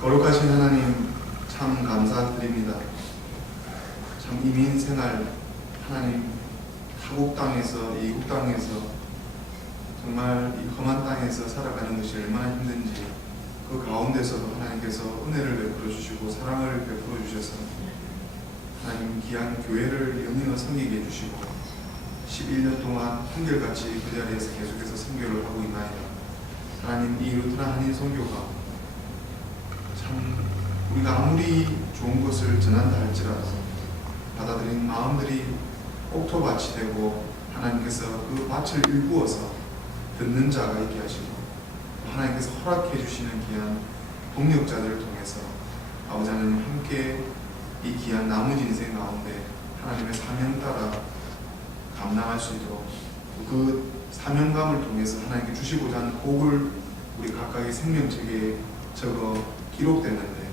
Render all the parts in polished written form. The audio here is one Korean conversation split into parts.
거룩하신 하나님 참 감사드립니다. 참 이민생활 하나님 타국 땅에서 이국 땅에서 정말 이 험한 땅에서 살아가는 것이 얼마나 힘든지 그 가운데서도 하나님께서 은혜를 베풀어 주시고 사랑을 베풀어 주셔서 하나님 귀한 교회를 영영을 섬기게 해주시고 11년 동안 한결같이 그 자리에서 계속해서 선교를 하고 있나이다. 하나님 이 루트나 한인 선교가 참 우리가 아무리 좋은 것을 전한다 할지라도 받아들인 마음들이 옥토밭이 되고 하나님께서 그 밭을 일구어서 듣는 자가 있게 하시고 하나님께서 허락해 주시는 귀한 동역자들을 통해서 아버지 하나님 함께 이 귀한 남은 인생 가운데 하나님의 사명 따라 감당할 수 있도록 그 사명감을 통해서 하나님께 주시고자 하는 복을 우리 각각의 생명책에 적어 기록됐는데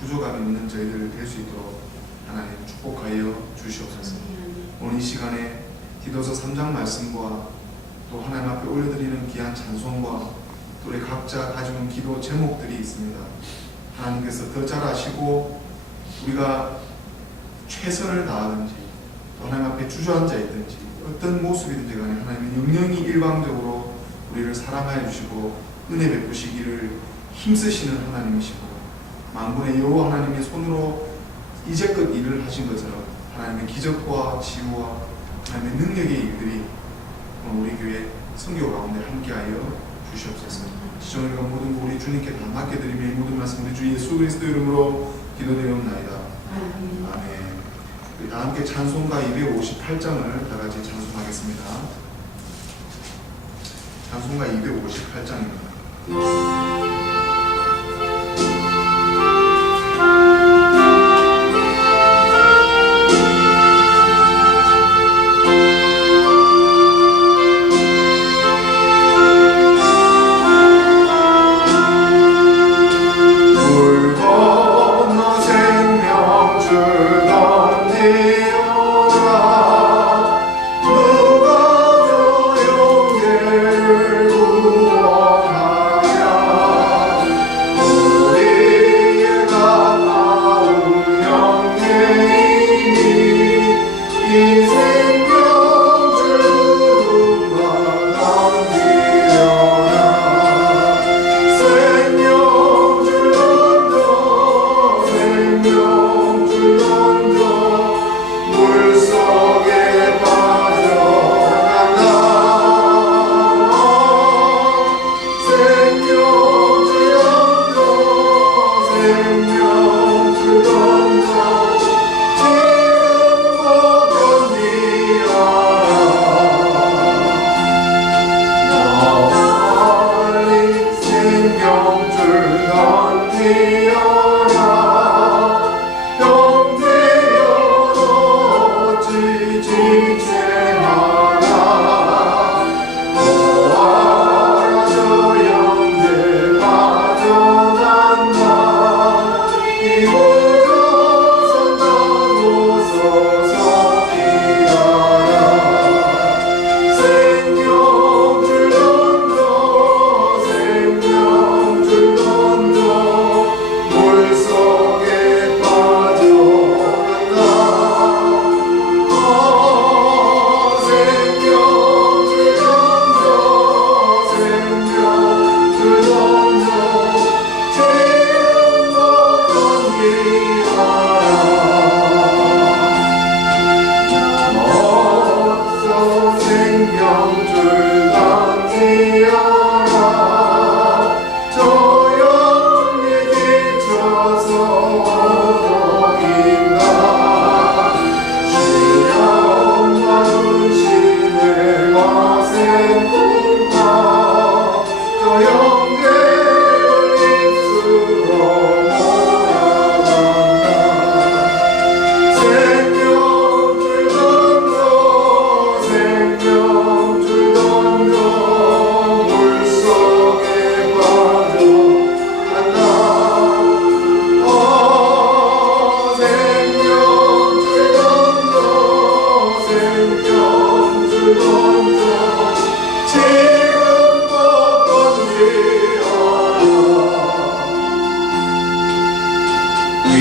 부족함이 있는 저희들 될 수 있도록 하나님 축복하여 주시옵소서. 오늘 이 시간에 디도서 3장 말씀과 또 하나님 앞에 올려드리는 귀한 찬송과 또 우리 각자 가지고 기도 제목들이 있습니다. 하나님께서 더 잘 아시고 우리가 최선을 다하든지 또 하나님 앞에 주저앉아 있든지 어떤 모습이든지 간에 하나님은 영영이 일방적으로 우리를 사랑하여 주시고 은혜 베푸시기를 힘쓰시는 하나님이시고 만군의 여호와 하나님의 손으로 이제껏 일을 하신 것처럼 하나님의 기적과 치유와 하나님의 능력의 일들이 우리 교회 선교 가운데 함께하여 주시옵소서. 시종일관 모든 거 우리 주님께 다 맡겨드리며 이 모든 말씀 우리 주 예수 그리스도 이름으로 기도드리옵나이다. 아멘. 우리 다 함께 찬송가 258장을 다 같이 찬송하겠습니다. 찬송가 258장입니다. 구원하야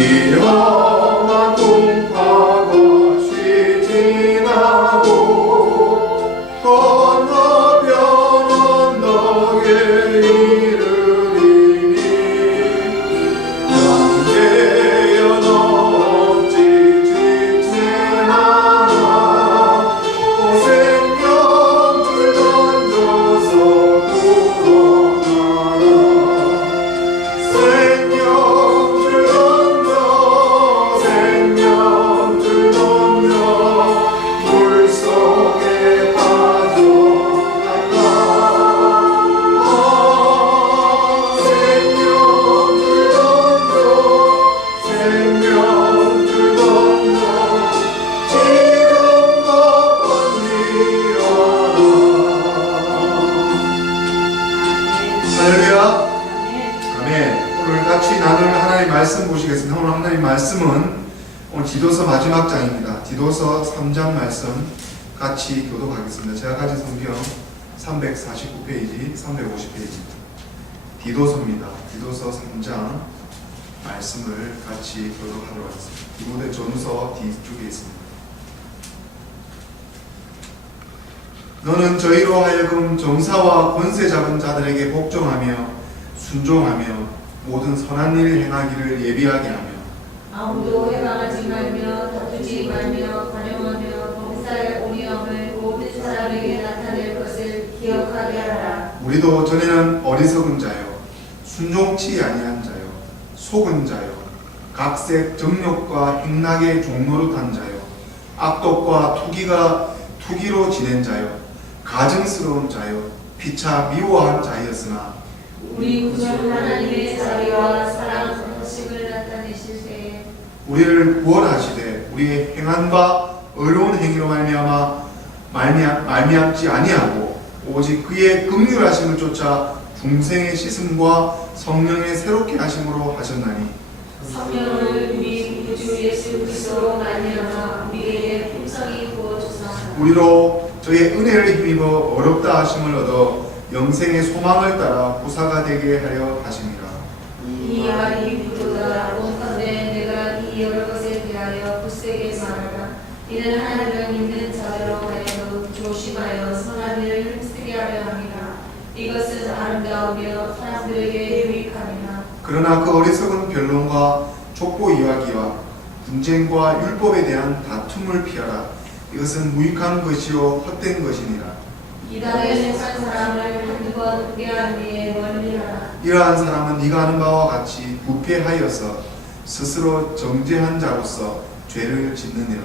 위험한 동파가 쉬지 나고 건너편 언덕에 이르리니 영계여 어찌 지지 않아 생명줄 던져서 구원하라 생명줄 던져 물속에 빠져나가 생명줄 던져 지금껏 번지어라. 할렐루야. 아멘. 오늘 같이 나눌 하나님의 말씀 보시겠습니다. 오늘 하나님의 말씀은 오늘 디도서 마지막 장입니다. 디도서 3장 말씀 같이 교독하겠습니다. 제가 가진 성경 349페이지, 350페이지입니다. 디도서입니다. 디도서 3장 말씀을 같이 교독하도록 하겠습니다. 디모데 전서 뒤쪽에 있습니다. 너는 저희로 하여금 정사와 권세 잡은 자들에게 복종하며 순종하며 모든 선한 일을 행하기를 예비하게 하며 아무도 해방하지 말며 다투지 말며 관용하며 범사의 온유함을 모든 사람에게 나타낼 것을 기억하게 하라. 우리도 전에는 어리석은 자요 순종치 아니한 자요 속은 자요 각색 정욕과 행락의 종노릇한 자요 악독과 투기로 지낸 자요 가증스러운 자요 피차 미워한 자였으나 우리 구주 하나님의 자비와 사랑 선하심을 나타내실 때에 우리를 구원하시되 우리의 행한 바 의로운 행위로 말미암지 아니하고 오직 그의 긍휼하심을 쫓아 중생의 씻음과 성령의 새롭게 하심으로 하셨나니 성령을 우리 구주 예수 그리스도로 말미암아 우리에게 풍성히 부어주사 우리로 저의 은혜를 힘입어 어렵다 하심을 얻어 영생의 소망을 따라 부사가 되게 하려 하심이라. 이 말이 부도다. 원컨대 내가 이 여러 것에 대하여 굳세게 말하라. 이는 하나님을 믿는 자들로 하여금 조심하여 선한 일을 힘쓰게 하려 함이라. 이것은 아름다우며 사람들에게 유익함이라. 그러나 그 어리석은 변론과 족보 이야기와 분쟁과 율법에 대한 다툼을 피하라. 이것은 무익한 것이요 헛된 것이니라. 이단에 속한 사람을 한두 번 후회한 뒤에 멀리하라. 이러한 사람은 네가 아는 바와 같이 부패하여서 스스로 정죄한 자로서 죄를 짓느니라.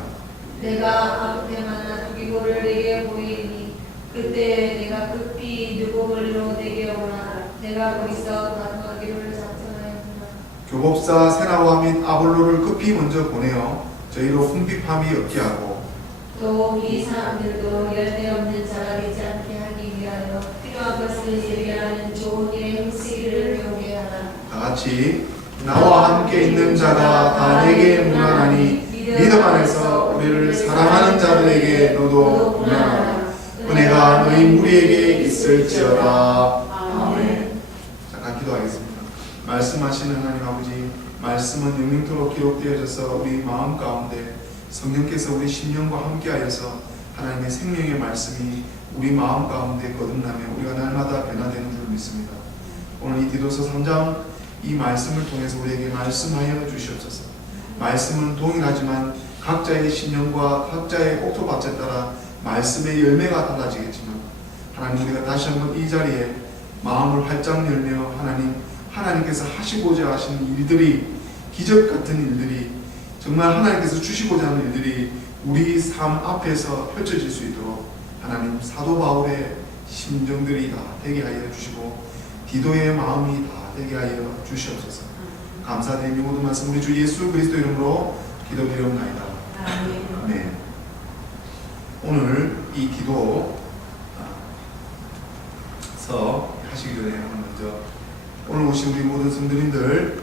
내가 아무 때마다 두기고를 내게 보이니 그때 내가 급히 누구 멀리로 내게 오라. 내가 거기서 다투하기를 작정하였구나. 교법사 세나와 및 아볼로를 급히 먼저 보내어 저희로 궁핍함이 없게 하고 또 이 사람들도 열대 없는 자가 되지 않게 하기 위하여 필요한 것을 예비하는 좋은 일에 힘쓰기를 배우게 하라. 다 같이 나와 함께 있는 자가 다 내게 무난하니 믿음 안에서 우리를 사랑하는 자들에게 너도 무난하라. 은혜가 너희 무리에게 있을지어다. 아멘. 잠깐 기도하겠습니다. 말씀하시는 하나님 아버지, 말씀은 영영토록 기록되어져서 우리 마음 가운데 성령께서 우리 심령과 함께하여서 하나님의 생명의 말씀이 우리 마음 가운데 거듭나며 우리가 날마다 변화되는 줄 믿습니다. 오늘 이 디도서 3장 이 말씀을 통해서 우리에게 말씀하여 주시옵소서. 말씀은 동일하지만 각자의 심령과 각자의 옥토밭에 따라 말씀의 열매가 달라지겠지만 하나님, 우리가 다시 한번 이 자리에 마음을 활짝 열며 하나님께서 하시고자 하시는 일들이, 기적 같은 일들이, 정말 하나님께서 주시고자 하는 일들이 우리 삶 앞에서 펼쳐질 수 있도록 하나님, 사도 바울의 심정들이 다 되게 하여 주시고 디도의 마음이 다 되게 하여 주시옵소서. 감사드리며 모든 말씀 우리 주 예수 그리스도 이름으로 기도드리옵나이다. 아멘. 오늘 이 기도서 하시기 전에 먼저 오늘 오신 우리 모든 성도님들,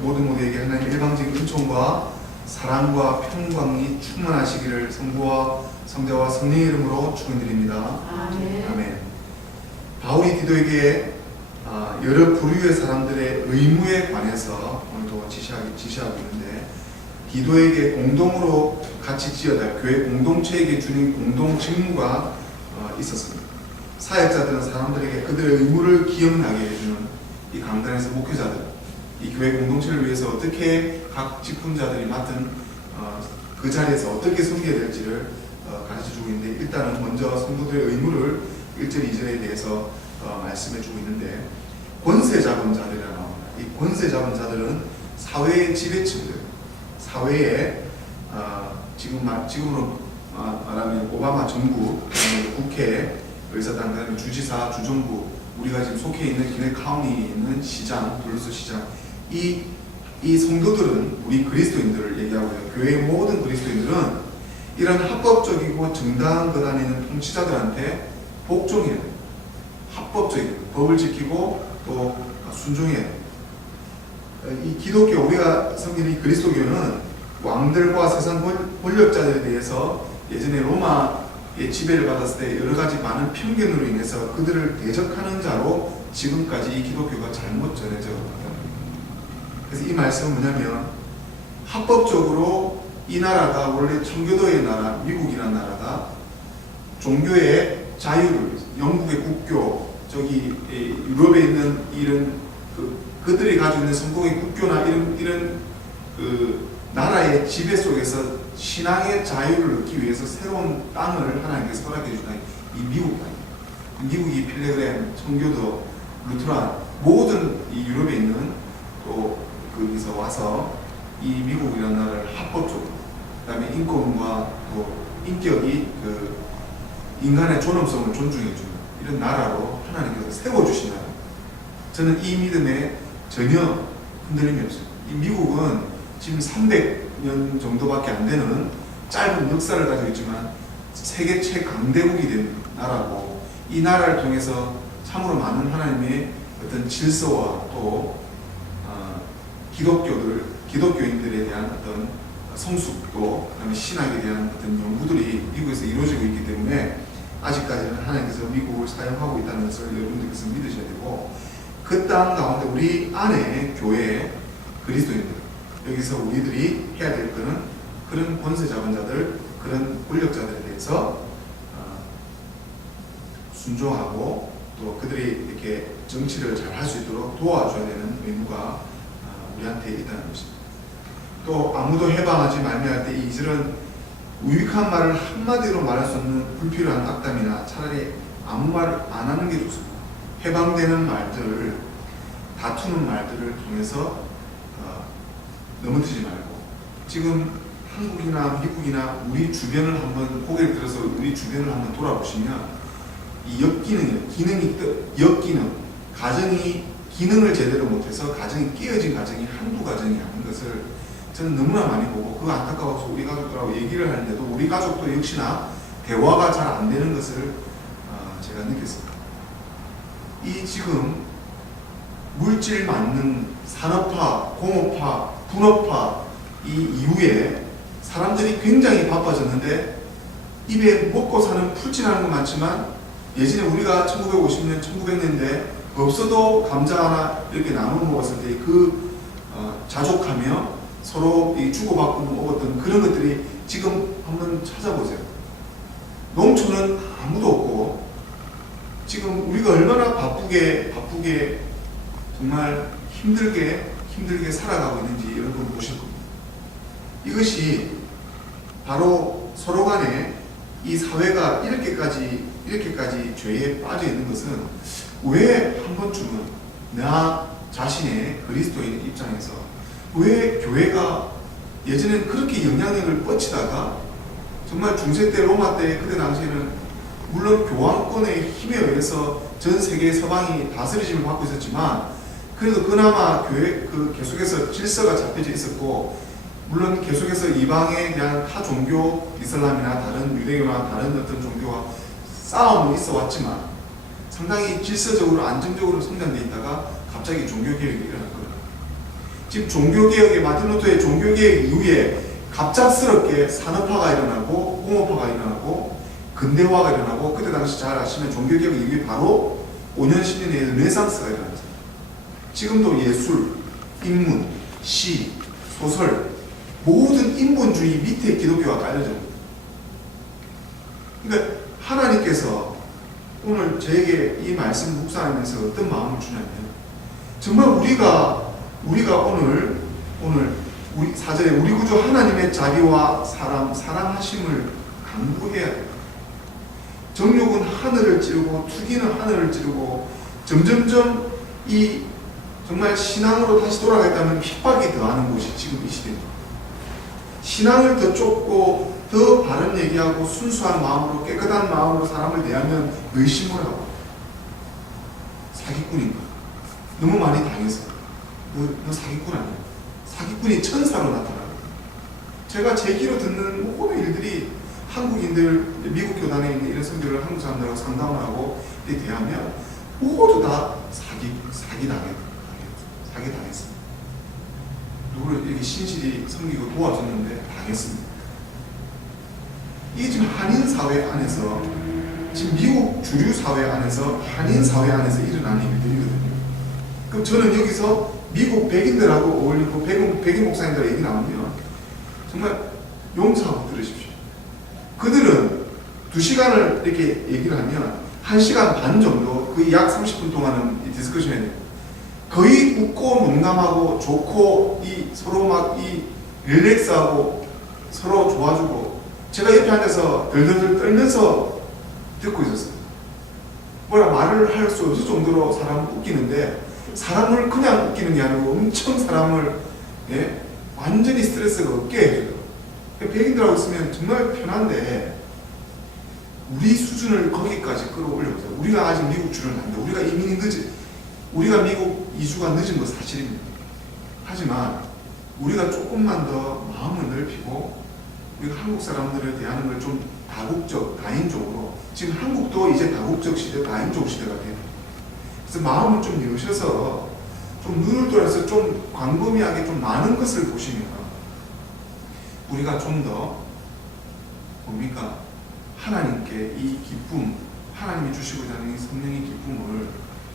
모두에게 하나님의 일방적인 은총과 사랑과 평강이 충만하시기를 성부와 성자와 성령의 이름으로 축원드립니다. 아멘. 아멘. 바울이 디도에게 여러 부류의 사람들의 의무에 관해서 오늘도 지시하고 있는데, 기도에게 공동으로 같이 지어다 교회 공동체에게 주는 공동 직무가 있었습니다. 사역자들은 사람들에게 그들의 의무를 기억나게 해주는 이 강단에서 목회자들, 이 교회 공동체를 위해서 어떻게 각 직분자들이 맡은 그 자리에서 어떻게 섬겨야 될지를 가르쳐주고 있는데, 일단은 먼저 성도들의 의무를 1절, 2절에 대해서 말씀해주고 있는데, 권세 잡은 자들이라 나옵니다. 이 권세 잡은 자들은 사회의 지배층들, 사회의 지금으로 말하면 오바마 정부, 국회, 의사당, 주지사, 주정부, 우리가 지금 속해 있는 기내 카운티에 있는 시장, 블루스 시장, 이 성도들은 우리 그리스도인들을 얘기하고요. 교회의 모든 그리스도인들은 이런 합법적이고 정당한 것 안에 있는 통치자들한테 복종해야 돼요. 합법적인 법을 지키고 또 순종해야 돼요. 이 기독교, 우리가 섬기는 이 그리스도교는 왕들과 세상 권력자들에 대해서 예전에 로마의 지배를 받았을 때 여러 가지 많은 편견으로 인해서 그들을 대적하는 자로 지금까지 이 기독교가 잘못 전해져 왔다. 그래서 이 말씀은 뭐냐면, 합법적으로 이 나라가 원래 청교도의 나라, 미국이라는 나라가 종교의 자유를, 영국의 국교, 저기 유럽에 있는 이런 그들이 가지고 있는 성공의 국교나 이런 나라의 지배 속에서 신앙의 자유를 얻기 위해서 새로운 땅을 하나님께서 허락해 주다. 이 미국 땅, 미국이 필레그램, 청교도, 루트란 모든 이 유럽에 있는 또 거기서 와서 이 미국이라는 나라를 합법적으로, 그다음에 인권과 또 인격이 인간의 존엄성을 존중해주는 이런 나라로 하나님께서 세워주신 나라. 저는 이 믿음에 전혀 흔들림이 없어요. 이 미국은 지금 300년 정도밖에 안 되는 짧은 역사를 가지고 있지만 세계 최강대국이 된 나라고, 이 나라를 통해서 참으로 많은 하나님의 어떤 질서와 또 기독교인들에 대한 어떤 성숙도, 그다음에 신학에 대한 어떤 연구들이 미국에서 이루어지고 있기 때문에 아직까지는 하나님께서 미국을 사용하고 있다는 것을 여러분들께서 믿으셔야 되고, 그 땅 가운데 우리 안에 교회 그리스도인들, 여기서 우리들이 해야 될 것은 그런 권세 잡은 자들, 그런 권력자들에 대해서 순종하고 또 그들이 이렇게 정치를 잘 할 수 있도록 도와줘야 되는 의무가 우리한테 있다는 것입니다. 또 아무도 해방하지 말며 할 때 이 2절은 유익한 말을 한마디로 말할 수 없는 불필요한 악담이나 차라리 아무 말 안 하는 게 좋습니다. 해방되는 말들, 다투는 말들을 통해서 넘어뜨리지 말고, 지금 한국이나 미국이나 우리 주변을 한번 고개를 들어서 우리 주변을 한번 돌아보시면 이 역기능, 가정이 기능을 제대로 못해서 가정이 깨어진 가정이 한두 가정이 아닌 것을 저는 너무나 많이 보고, 그거 안타까워서 우리 가족들하고 얘기를 하는데도 우리 가족도 역시나 대화가 잘 안 되는 것을 제가 느꼈습니다. 이 지금 물질 만능, 산업화, 공업화, 분업화 이 이후에 사람들이 굉장히 바빠졌는데 입에 먹고 사는 풀칠하는 건 많지만, 예전에 우리가 1950년, 1900년대 없어도 감자 하나 이렇게 나눠 먹었을 때 자족하며 서로 주고받고 먹었던 그런 것들이 지금 한번 찾아보세요. 농촌은 아무도 없고, 지금 우리가 얼마나 바쁘게 정말 힘들게 살아가고 있는지 여러분 보실 겁니다. 이것이 바로 서로 간에 이 사회가 이렇게까지 죄에 빠져 있는 것은, 왜 한 번쯤은 나 자신의 그리스도인 입장에서 왜 교회가 예전엔 그렇게 영향력을 뻗치다가 정말 중세 때, 로마 때, 그때 당시에는 물론 교황권의 힘에 의해서 전 세계 서방이 다스리심을 받고 있었지만, 그래도 그나마 교회 계속해서 질서가 잡혀져 있었고, 물론 계속해서 이방에 대한 타 종교, 이슬람이나 다른 유대교나 다른 어떤 종교와 싸움은 있어 왔지만 상당히 질서적으로 안정적으로 성장돼 있다가 갑자기 종교개혁이 일어난 거예요. 지금 종교개혁의, 마틴 루터의 종교개혁 이후에 갑작스럽게 산업화가 일어나고 공업화가 일어나고 근대화가 일어나고, 그때 당시 잘 아시면 종교개혁 이후에 바로 5년 10년에 르네상스가 일어났잖아요. 지금도 예술, 인문, 시, 소설 모든 인본주의 밑에 기독교가 깔려져 있습니다. 그러니까 하나님께서 오늘 저에게 이 말씀 묵상하면서 어떤 마음을 주냐면 정말 우리가 오늘 우리 사절에 우리 구주 하나님의 자비와 사랑하심을 강구해야 돼요. 정욕은 하늘을 찌르고 투기는 하늘을 찌르고 점점점 이 정말 신앙으로 다시 돌아가겠다면 핍박이 더하는 곳이 지금 이 시대입니다. 신앙을 더 쫓고 더 바른 얘기하고 순수한 마음으로 깨끗한 마음으로 사람을 대하면 의심을 하고 사기꾼인가? 너무 많이 당해서 너 사기꾼 아니야? 사기꾼이 천사로 나타나고 제가 제 귀로 듣는 모든 일들이 한국인들, 미국 교단에 있는 이런 성도를 한국 사람들하고 상담을 하고 대하면 모두 다 사기당했습니다. 누구를 이렇게 신실히 섬기고 도와줬는데 당했습니다. 이게 지금 한인사회 안에서 지금 미국 주류사회 안에서 한인사회 안에서 일어나는 일들이거든요. 그럼 저는 여기서 미국 백인들하고 어울리고 백인 목사님들 얘기 나오면 정말 용서하고 들으십시오. 그들은 2시간을 이렇게 얘기를 하면 1시간 반 정도 거의 약 30분 동안은 이 디스커션에 거의 웃고 농담하고 좋고 이 서로 막 이 릴렉스하고 서로 좋아주고 제가 옆에 앉아서 덜덜덜 떨면서 듣고 있었어요. 뭐라 말을 할 수 없을 정도로 사람을 웃기는데 사람을 그냥 웃기는 게 아니고 엄청 사람을 완전히 스트레스가 없게 해줘요. 백인들하고 있으면 정말 편한데 우리 수준을 거기까지 끌어올려보세요. 우리가 아직 미국 줄은 안 돼. 우리가 이민이 우리가 미국 이주가 늦은 건 사실입니다. 하지만 우리가 조금만 더 마음을 넓히고 우리가 한국 사람들을 대하는 걸 좀 다국적, 다인종으로 지금 한국도 이제 다국적 시대, 다인종 시대가 돼요. 그래서 마음을 좀 여셔서 좀 눈을 돌아서 좀 광범위하게 좀 많은 것을 보시면 우리가 좀 더 뭡니까? 하나님께 이 기쁨, 하나님이 주시고자 하는 이 성령의 기쁨을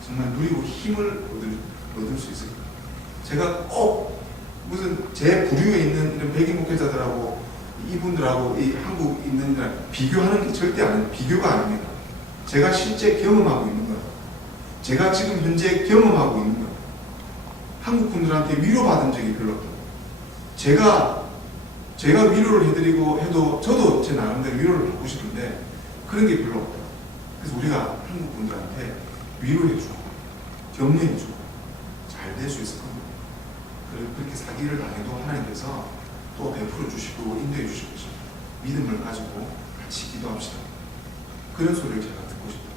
정말 누리고 힘을 얻을 수 있어요. 제가 꼭 무슨 제 부류에 있는 이런 백인 목회자들하고 이분들하고 이 한국 있는 들 비교하는 게 절대 아니에요. 비교가 아닙니다. 제가 실제 경험하고 있는 거예요. 제가 지금 현재 경험하고 있는 거예요. 한국 분들한테 위로받은 적이 별로 없어요. 제가 위로를 해드리고 해도 저도 제 나름대로 위로를 받고 싶은데 그런 게 별로 없다. 그래서 우리가 한국 분들한테 위로해주고 격려해주고 잘 될 수 있을 겁니다. 그렇게 사기를 당해도 하나님께서 또 베풀어 주시고 인도해 주실 것입니다. 믿음을 가지고 같이 기도합시다. 그런 소리를 제가 듣고 싶어요.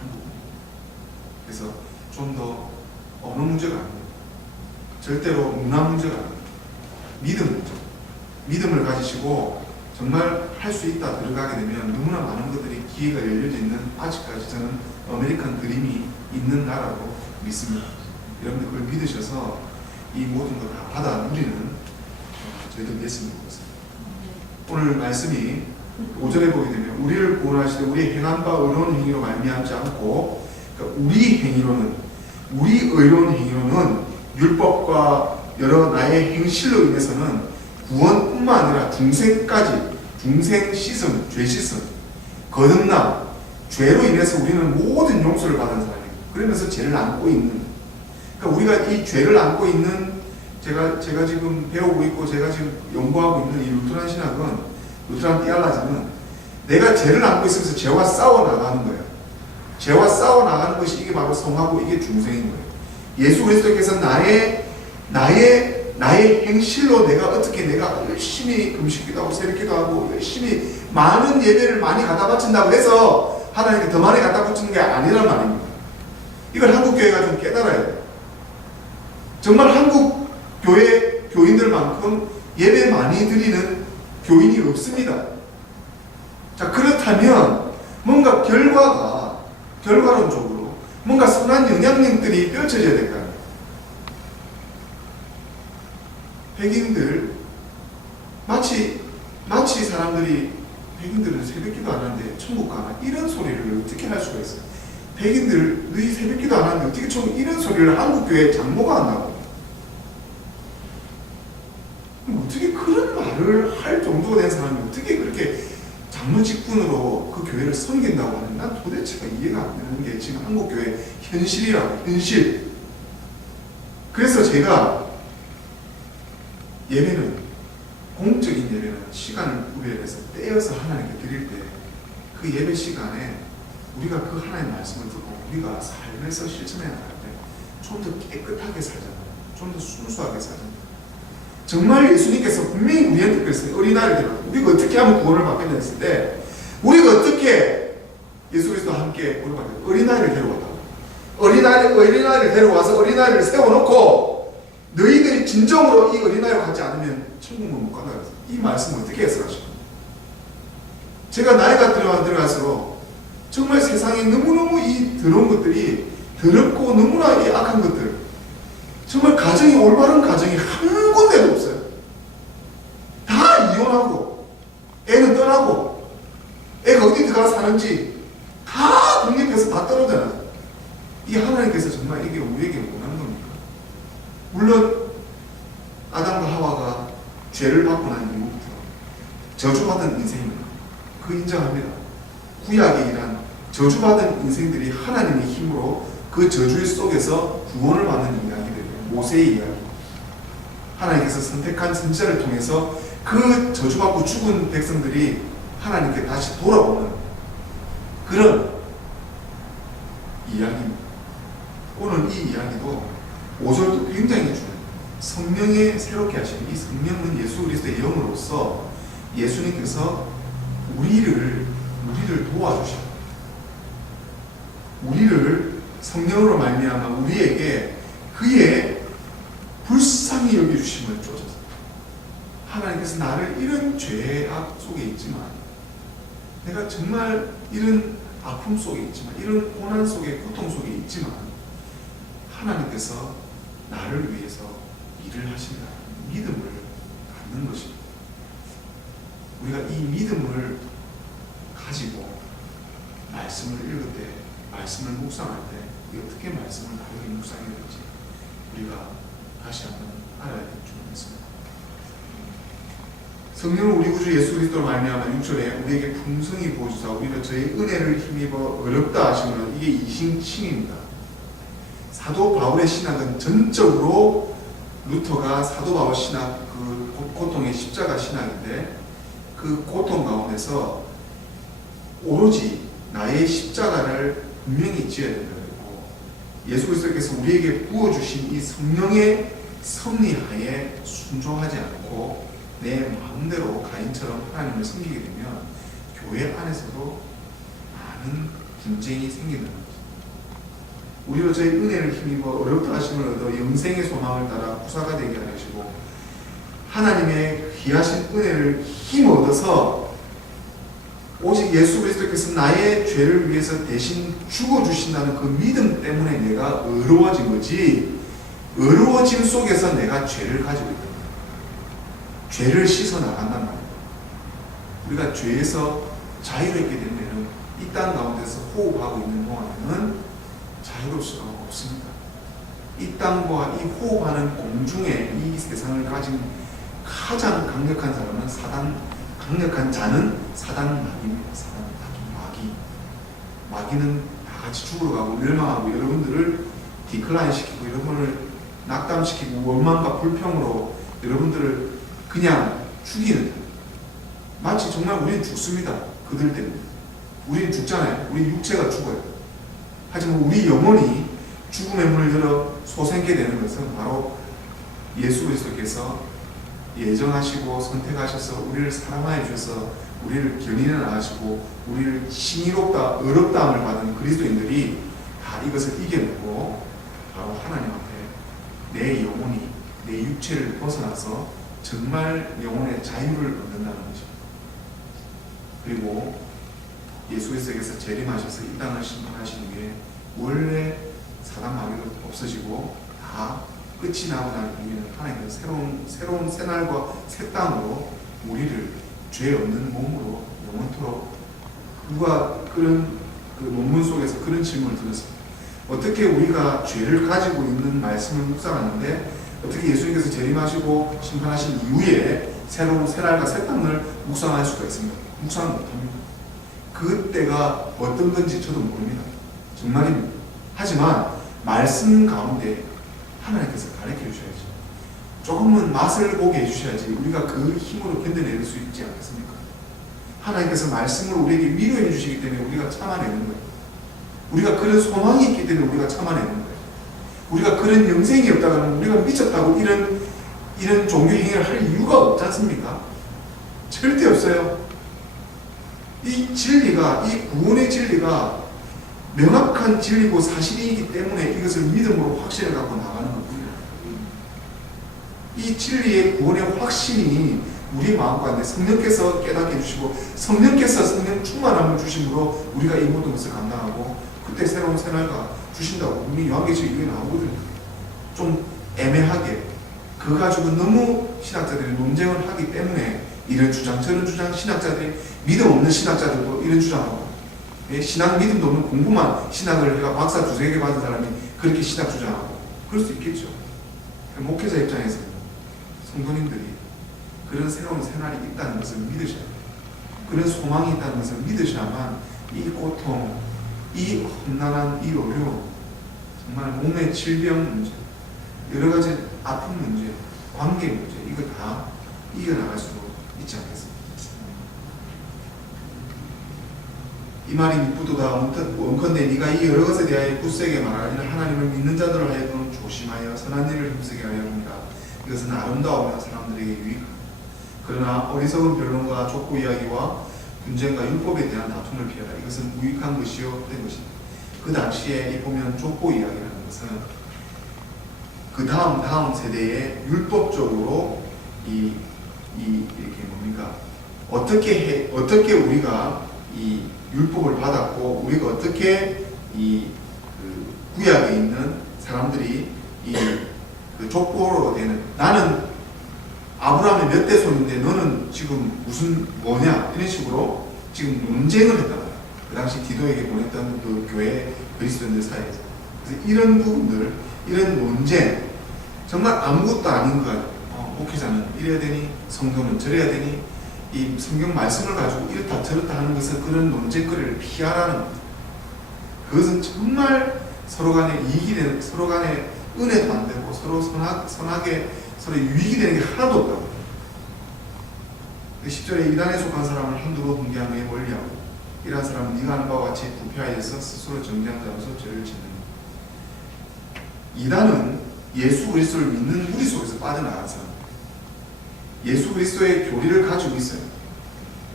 한국은. 그래서 좀 더 언어 문제가 아닙니다. 절대로 문화 문제가 아닙니다. 믿음 문제. 믿음을 가지시고 정말 할 수 있다 들어가게 되면 너무나 많은 것들이 기회가 열려져 있는 아직까지 저는 아메리칸 드림이 있는 나라로 믿습니다. 여러분들 그걸 믿으셔서 이 모든 걸 다 받아 누리는 저희들 됐으면 좋겠습니다. 오늘 말씀이 5절에 보게 되면 우리를 구원하시되 우리의 행한 바 의로운 행위로 말미암지 않고 그러니까 우리 의로운 행위로는 율법과 여러 나의 행실로 인해서는 구원뿐만 아니라 중생 씻음, 죄 씻음, 거듭남, 죄로 인해서 우리는 모든 용서를 받은 사람이에요. 그러면서 죄를 안고 있는. 그러니까 우리가 이 죄를 안고 있는 제가 지금 배우고 있고 제가 지금 연구하고 있는 이 루트란 신학은 루트란 띠알라지는 내가 죄를 안고 있으면서 죄와 싸워 나가는 거예요. 죄와 싸워 나가는 것이 이게 바로 성하고 이게 중생인 거예요. 예수 그리스도께서 나의 행실로 내가 열심히 금식기도 하고 새벽기도 하고 열심히 많은 예배를 많이 갖다 바친다고 해서 하나님께 더 많이 갖다 바치는 게 아니란 말입니다. 이걸 한국교회가 좀 깨달아야 돼요. 정말 한국 교회 교인들만큼 예배 많이 드리는 교인이 없습니다. 자, 그렇다면 뭔가 결과론적으로 뭔가 선한 영향력들이 펼쳐져야 될 거 아니에요. 백인들 마치 사람들이 백인들은 새벽기도 안 하는데 천국 가나 이런 소리를 어떻게 할 수가 있어요? 백인들 너희 새벽기도 안 하는데 어떻게 좀 이런 소리를 한국교회 장로가 한다고? 어떻게 그런 말을 할 정도가 된 사람이 어떻게 그렇게 장로 직분으로 그 교회를 섬긴다고 하는, 난 도대체가 이해가 안 되는 게 지금 한국교회 현실이라고. 현실. 그래서 제가 예배는, 공적인 예배는 시간을 구별해서 떼어서 하나님께 드릴 때 그 예배 시간에 우리가 그 하나님의 말씀을 듣고 우리가 삶에서 실천해 나갈 때 좀 더 깨끗하게 살잖아요. 좀 더 순수하게 살잖아요. 정말 예수님께서 분명히 우리한테 그랬어요. 어린아이를 데려와. 우리가 어떻게 하면 구원을 받겠냐 했을 때, 우리가 어떻게 예수 그리스도와 함께 구원을 받겠냐. 어린아이를 데려왔다고. 어린아이를 데려와서 어린아이를 세워놓고 너희들이 진정으로 이 어린아이와 같지 않으면 천국을 못 간다 그랬어요. 이 말씀을 어떻게 해석하십니까? 제가 나이가 들어갈수록 정말 세상에 너무너무 이 더러운 것들이, 더럽고 너무나 이 악한 것들, 정말 가정이, 올바른 가정이 한 군데도 없어요. 다 이혼하고 애는 떠나고 애가 어디 들어가 사는지 다 독립해서 다 떨어져요. 이 하나님께서 정말 이게 우리에게 원하는 겁니까? 물론 아담과 하와가 죄를 받고 난 이후부터 저주받은 인생입니다. 그 인정합니다. 구약에 일한 저주받은 인생들이 하나님의 힘으로 그 저주 속에서 구원을 받는 이야기들이에요. 모세의 이야기. 하나님께서 선택한 선지자를 통해서 그 저주받고 죽은 백성들이 하나님께 다시 돌아오는 그런 이야기입니다. 오늘 이 이야기도 5절도 굉장히 중요해요. 성령의 새롭게 하시는 이 성령은 예수 그리스도의 영으로서 예수님께서 우리를 도와주셔요. 우리를 성령으로 말미암아 우리에게 그의 불쌍히 여겨주심을 쫓아서, 하나님께서 나를 이런 죄악 속에 있지만, 내가 정말 이런 아픔 속에 있지만, 이런 고난 속에, 고통 속에 있지만 하나님께서 나를 위해서 일을 하신다. 믿음을 갖는 것입니다. 우리가 이 믿음을 가지고 말씀을 읽을 때, 말씀을 묵상할 때 어떻게 말씀을 바르게 묵상해야 될지 우리가 다시 한번 알아야 될 줄 믿습니다. 성령은 우리 구주 예수 그리스도로 말미암아 6절에 우리에게 풍성히 부어주사 우리는 저의 은혜를 힘입어 어렵다 하시면, 이게 이신칭입니다. 사도 바울의 신학은 전적으로 루터가 사도 바울 신학, 그 고통의 십자가 신학인데, 그 고통 가운데서 오로지 나의 십자가를 분명히 지어야 된다고 했고, 예수 그리스도께서 우리에게 부어주신 이 성령의 섭리하에 순종하지 않고 내 마음대로 가인처럼 하나님을 섬기게 되면 교회 안에서도 많은 분쟁이 생기는 거죠. 우리로 저희 은혜를 힘입어 어렵다 하심을 얻어 영생의 소망을 따라 구사가 되게 하시고, 하나님의 귀하신 은혜를 힘 얻어서 오직 예수 그리스도께서 나의 죄를 위해서 대신 죽어주신다는 그 믿음 때문에 내가 의로워진 거지, 의로워짐 속에서 내가 죄를 가지고 있다. 죄를 씻어 나간단 말이에요. 우리가 죄에서 자유롭게 되면 이 땅 가운데서 호흡하고 있는 동안에는 자유로울 수가 없습니다. 이 땅과 이 호흡하는 공중에 이 세상을 가진 가장 강력한 사람은 강력한 자는 사단마귀입니다. 사단마귀. 마귀는 다 같이 죽으러 가고 멸망하고 여러분들을 디클라인 시키고 여러분을 낙담시키고 원망과 불평으로 여러분들을 그냥 죽이는, 마치 정말 우리는 죽습니다. 그들 때문에. 우리는 죽잖아요. 우리 육체가 죽어요. 하지만 우리 영혼이 죽음의 문을 열어 소생케 되는 것은 바로 예수 그리스도께서 예정하시고 선택하셔서 우리를 사랑하여 주셔서 우리를 견인해 나가시고 우리를 신이롭다 어렵다함을 받은 그리스도인들이 다 이것을 이겨내고 바로 하나님 앞에 내 영혼이 내 육체를 벗어나서 정말 영혼의 자유를 얻는다는 것입니다. 그리고 예수 그리스도께서 재림하셔서 이 땅을 심판하신 후에 원래 사단 마귀도 없어지고 다 끝이 나고 난 이후에는 하나님은 새로운 새날과 새 땅으로 우리를 죄 없는 몸으로 영원토록 그와 그런 그 논문 속에서 그런 질문을 들었습니다. 어떻게 우리가 죄를 가지고 있는 말씀을 묵상하는데 어떻게 예수님께서 재림하시고 심판하신 이후에 새로운 새날과 새 땅을 묵상할 수가 있습니까? 묵상을 못합니다. 그때가 어떤 건지 저도 모릅니다. 정말입니다. 하지만 말씀 가운데 하나님께서 가르쳐 주셔야죠. 조금은 맛을 보게 해주셔야지 우리가 그 힘으로 견뎌낼 수 있지 않겠습니까? 하나님께서 말씀을 우리에게 위로해 주시기 때문에 우리가 참아내는 거예요. 우리가 그런 소망이 있기 때문에 우리가 참아내는 거예요. 우리가 그런 영생이 없다면 우리가 미쳤다고 이런 종교 행위를 할 이유가 없지 않습니까? 절대 없어요. 이 진리가, 이 구원의 진리가 명확한 진리고 사실이기 때문에 이것을 믿음으로 확신을 갖고 나가는 겁니다. 이 진리의 구원의 확신이 우리 마음 가운데 성령께서 깨닫게 해주시고 성령께서 성령 충만함을 주심으로 우리가 이 모든 것을 감당하고 그때 새로운 생활가 주신다고 우리 요한계시록 이게 나오거든요. 좀 애매하게 그거 가지고 너무 신학자들이 논쟁을 하기 때문에 이런 주장 저런 주장 신학자들이 믿음 없는 신학자들도 이런 주장하고 신학 믿음도 없는 공부만 신학을 내가 박사 두세 개 받은 사람이 그렇게 신학 주장하고 그럴 수 있겠죠. 목회자 입장에서 성도님들이 그런 새로운 생활이 있다는 것을 믿으셔야 돼요. 그런 소망이 있다는 것을 믿으셔야만 이 고통, 이 험난한 이 어려움, 정말 몸의 질병 문제, 여러 가지 아픈 문제, 관계 문제 이거 다 이겨나갈 수 있지 않겠습니까? 이 말이 미쁘도다 원컨대 네가 이 여러 것에 대하여 굳세게 말하라. 하나님을 믿는 자들을 하여금 조심하여 선한 일을 힘쓰게 하려 합니다. 이것은 아름다우며 사람들에게 유익합니다. 그러나 어리석은 변론과 족보 이야기와 분쟁과 율법에 대한 다툼을 피하라. 이것은 무익한 것이요 헛된 것입니다. 그 당시에 보면 족보 이야기라는 것은 그 다음 세대에 율법적으로 이렇게 뭡니까? 어떻게 우리가 이 율법을 받았고 우리가 어떻게 그 구약에 있는 사람들이 그 족보로 되는 나는 아브라함의 몇 대 손인데 너는 지금 무슨 뭐냐 이런 식으로 지금 논쟁을 했단 말이야. 그 당시 디도에게 보냈던 그 교회 그리스도인들 사이에서. 그래서 이런 부분들, 이런 논쟁 정말 아무것도 아닌 것 같아요. 목회자는 이래야 되니 성도는 저래야 되니 이 성경 말씀을 가지고 이렇다 저렇다 하는 것은 그런 논쟁거리를 피하라는 겁니다. 그것은 정말 서로 간에 이익이 되는, 서로 간에 은혜도 안 되고 서로 선하게 서로 유익이 되는 게 하나도 없다고. 10절에 이단에 속한 사람을 한두로 훈계하며 멀리하고 이러한 사람은 네가 하는 바와 같이 부패하여서 스스로 정죄한 자로서 죄를 짓는. 이단은 예수 그리스도를 믿는 우리 속에서 빠져나간 사람, 예수 그리스도의 교리를 가지고 있어요.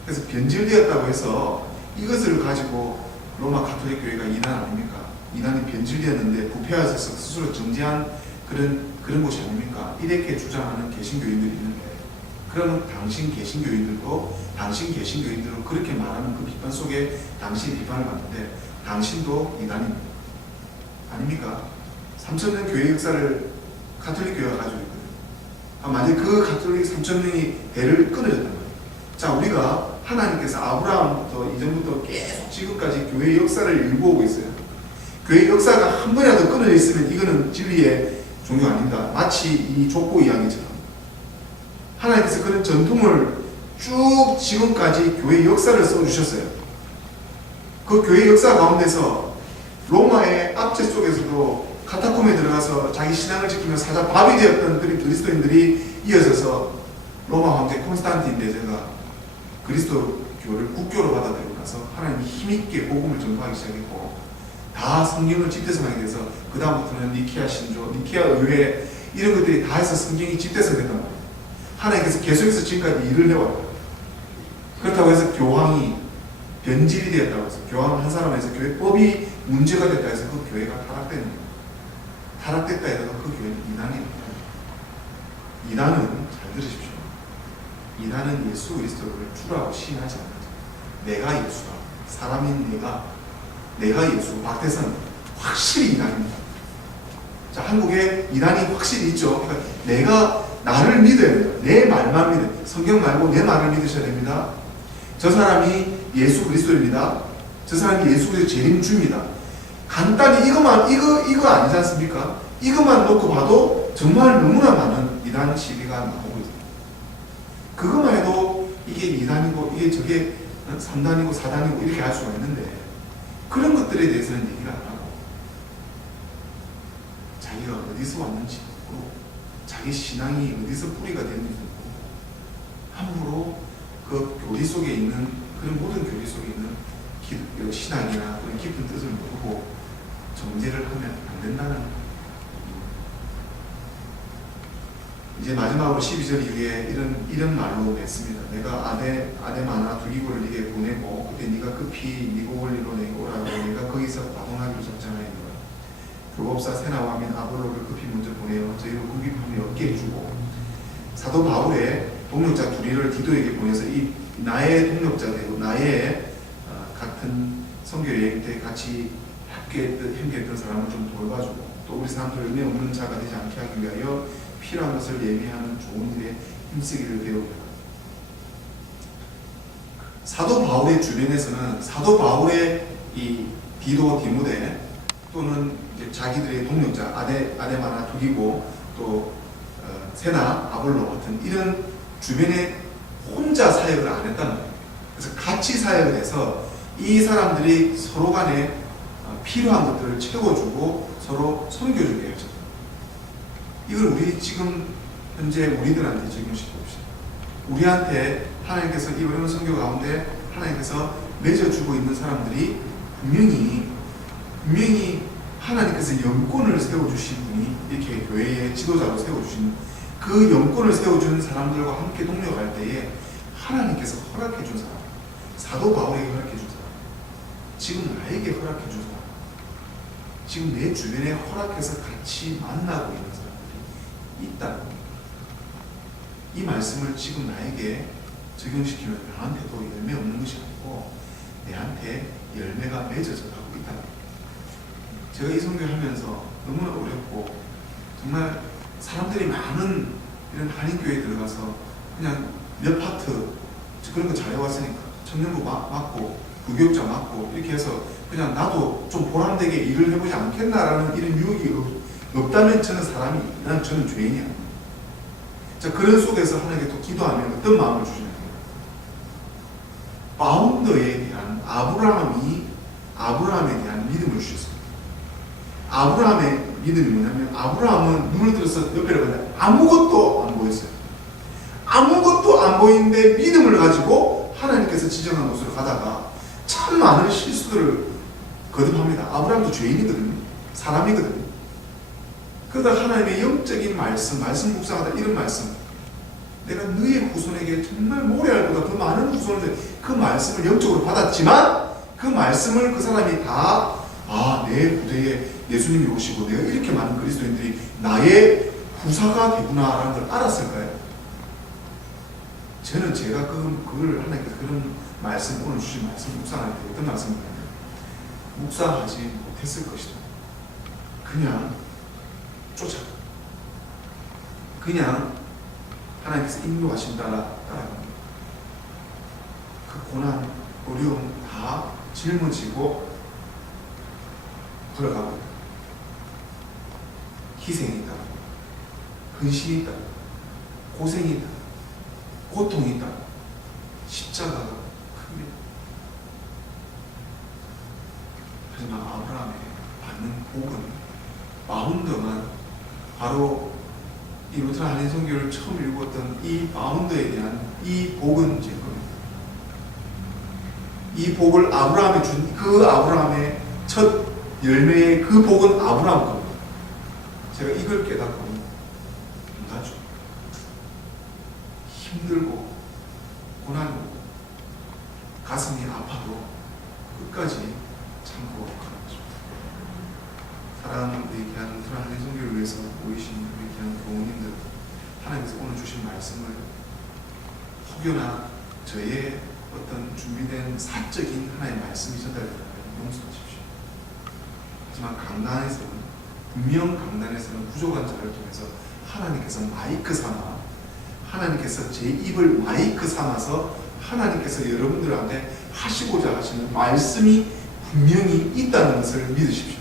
그래서 변질되었다고 해서 이것을 가지고 로마 가톨릭 교회가 이단 아닙니까? 이단이 변질되었는데 부패하여서 스스로 정죄한 그런 곳이 아닙니까? 이렇게 주장하는 개신교인들이 있는데, 그러면 당신 개신교인들도 그렇게 말하는 그 비판 속에 당신 비판을 받는데 당신도 이단입니다. 아닙니까? 3000년 교회 역사를 가톨릭 교회가 가지고 있거든요. 만약에 그 가톨릭 3000년이 대를 끊어졌단 말이에요. 자, 우리가 하나님께서 아브라함부터 이전부터 계속 지금까지 교회 역사를 일구어오고 있어요. 교회 역사가 한 번이라도 끊어져 있으면 이거는 진리의 종교 아닙니다. 마치 이 족보 이야기처럼 하나님께서 그런 전통을 쭉 지금까지 교회 역사를 써주셨어요. 그 교회 역사 가운데서 로마의 압제 속에서도 카타콤에 들어가서 자기 신앙을 지키며 사자 밥이 되었던 그리스도인들이 이어져서 로마 황제 콘스탄틴 대제가 그리스도교를 국교로 받아들이고 나서 하나님이 힘있게 복음을 전파하기 시작했고, 다 성경을 집대성하게 돼서 그 다음부터는 니케아 신조, 니케아 의회 이런 것들이 다 해서 성경이 집대성됐단 말이에요. 하나님께서 계속해서 지금까지 일을 해왔어요. 그렇다고 해서 교황이 변질이 되었다고 해서 교황 한 사람에서 교회법이 문제가 됐다 해서 그 교회가 타락되는 거예요. 타락됐다 해서 그 교회는 이단입니다. 이단은 잘 들으십시오. 이단은 예수 그리스도를 주라고 시인하지 않아요. 내가 예수다. 사람인 내가 예수. 박대선 확실히 이단입니다. 자, 한국에 이단이 확실히 있죠. 그러니까 내가 나를 믿어야 돼요. 내 말만 믿어요. 성경 말고 내 말을 믿으셔야 됩니다. 저 사람이 예수 그리스도입니다. 저 사람이 예수 그리스도 재림주입니다. 간단히 이거 아니지 않습니까? 이것만 놓고 봐도 정말 너무나 많은 이단 시비가 나오고 있어요. 그것만 해도 이게 이단이고 이게 저게 3단이고 4단이고 이렇게 할 수가 있는데 그런 것들에 대해서는 얘기를 안 하고 자기가 어디서 왔는지 묻고 자기 신앙이 어디서 뿌리가 되는지 묻고 함부로 그 교리 속에 있는 그런 모든 교리 속에 있는 신앙이나 그런 깊은 뜻을 모르고 정죄를 하면 안 된다는 이제 마지막으로 12절 이후에 이런 말로 맺습니다. 내가 아데마나 두기고를 네게 보내고 그때 네가 급히 니고골리로 내게 오라고 내가 거기서 과동하기로 작정하였노라. 율법사 세나와 및 아볼로를 급히 먼저 보내어 저희로 궁핍함이 없게 해주고 사도 바울의 동력자 둘이를 디도에게 보내서 이 나의 동력자되고 나의 같은 선교 여행 때 같이 함께했던 사람을 좀 돌봐주고 또 우리 사람들 은혜 없는 자가 되지 않게 하기 위하여 필요한 것을 예비하는 좋은 일에 힘쓰기를 배우라. 사도 바울의 주변에서는 사도 바울의 이 디도 디모데 또는 이제 자기들의 동력자 아데마나 두기고 또 세나 아볼로 같은 이런 주변에 혼자 사역을 안 했다는 거예요. 그래서 같이 사역을 해서 이 사람들이 서로 간에 필요한 것들을 채워주고 서로 섬겨주게 하셨다. 이걸 우리 지금 현재 우리들한테 적용시켜 봅시다. 우리한테 하나님께서 이 어려운 선교 가운데 하나님께서 맺어주고 있는 사람들이 분명히 하나님께서 영권을 세워주신 분이 이렇게 교회의 지도자로 세워주신 그 영권을 세워주는 사람들과 함께 동력할 때에 하나님께서 허락해준 사람, 사도 바울에게 허락해준 사람, 지금 나에게 허락해준 사람, 지금 내 주변에 허락해서 같이 만나고 있는 사람들이 있다는 겁니다. 이 말씀을 지금 나에게 적용시키면 나한테도 열매 없는 것이 아니고 내한테 열매가 맺어져 가고 있다는 겁니다. 제가 이 선교하면서 너무나 어렵고 정말 사람들이 많은 이런 한인교회에 들어가서 그냥 몇 파트 그런 거 잘해왔으니까 청년부 맡고 부교육자 맡고 이렇게 해서 그냥 나도 좀 보람되게 일을 해보지 않겠나라는 이런 유혹이 없다면 저는 죄인이야. 자, 그런 속에서 하나님께 또 기도하면 어떤 마음을 주시나요? 바운더에 대한 아브라함에 대한 믿음을 주셨습니다. 아브라함의 믿음이 뭐냐면 아브라함은 눈을 들어서 옆에를 보는데 아무것도 안 보였어요. 아무것도 안 보이는데 믿음을 가지고 하나님께서 지정한 곳으로 가다가 참 많은 실수들을 거듭합니다. 아브라함도 죄인이거든요. 사람이거든요. 그러다 하나님의 영적인 말씀 묵상하다 이런 말씀, 내가 너의 후손에게 정말 모래알보다 더 많은 후손을 그 말씀을 영적으로 받았지만 그 말씀을 그 사람이 다 내 부대에 예수님이 오시고 내가 이렇게 많은 그리스도인들이 나의 후사가 되구나라는 걸 알았을까요? 저는 제가 그걸 하나님께서 그런 말씀, 오늘 주신 말씀 묵상할 때 어떤 말씀이냐면 묵상하지 못했을 것이다. 그냥 쫓아가. 그냥 하나님께서 인도하신 따라갑니다. 그 고난, 어려움 다 짊어지고 걸어가고 희생이 있다. 헌신이 있다. 고생이 있다. 고통이 있다. 십자가가 큽니다. 하지만 아브라함이 받는 복은 마운드만 바로 이 루트라 한인 선교를 처음 읽었던 이 마운드에 대한 이 복은 질 겁니다. 이 복을 아브라함에 준 그 아브라함의 첫 열매의 그 복은 아브라함 겁니다. 제가 이걸 깨닫고 나죠. 힘들고 고난이고 가슴이 아파도 끝까지 참고 가는 거죠. 사랑하는 우리 귀한 하나님의 선교를 위해서 모이신 우리 귀한 교우님들, 하나님께서 오늘 주신 말씀을 혹여나 저의 어떤 준비된 사적인 하나의 말씀이 전달되면 용서하십시오. 하지만 분명 강단에서는 부족한 자를 통해서 하나님께서 마이크 삼아, 하나님께서 제 입을 마이크 삼아서 하나님께서 여러분들한테 하시고자 하시는 말씀이 분명히 있다는 것을 믿으십시오.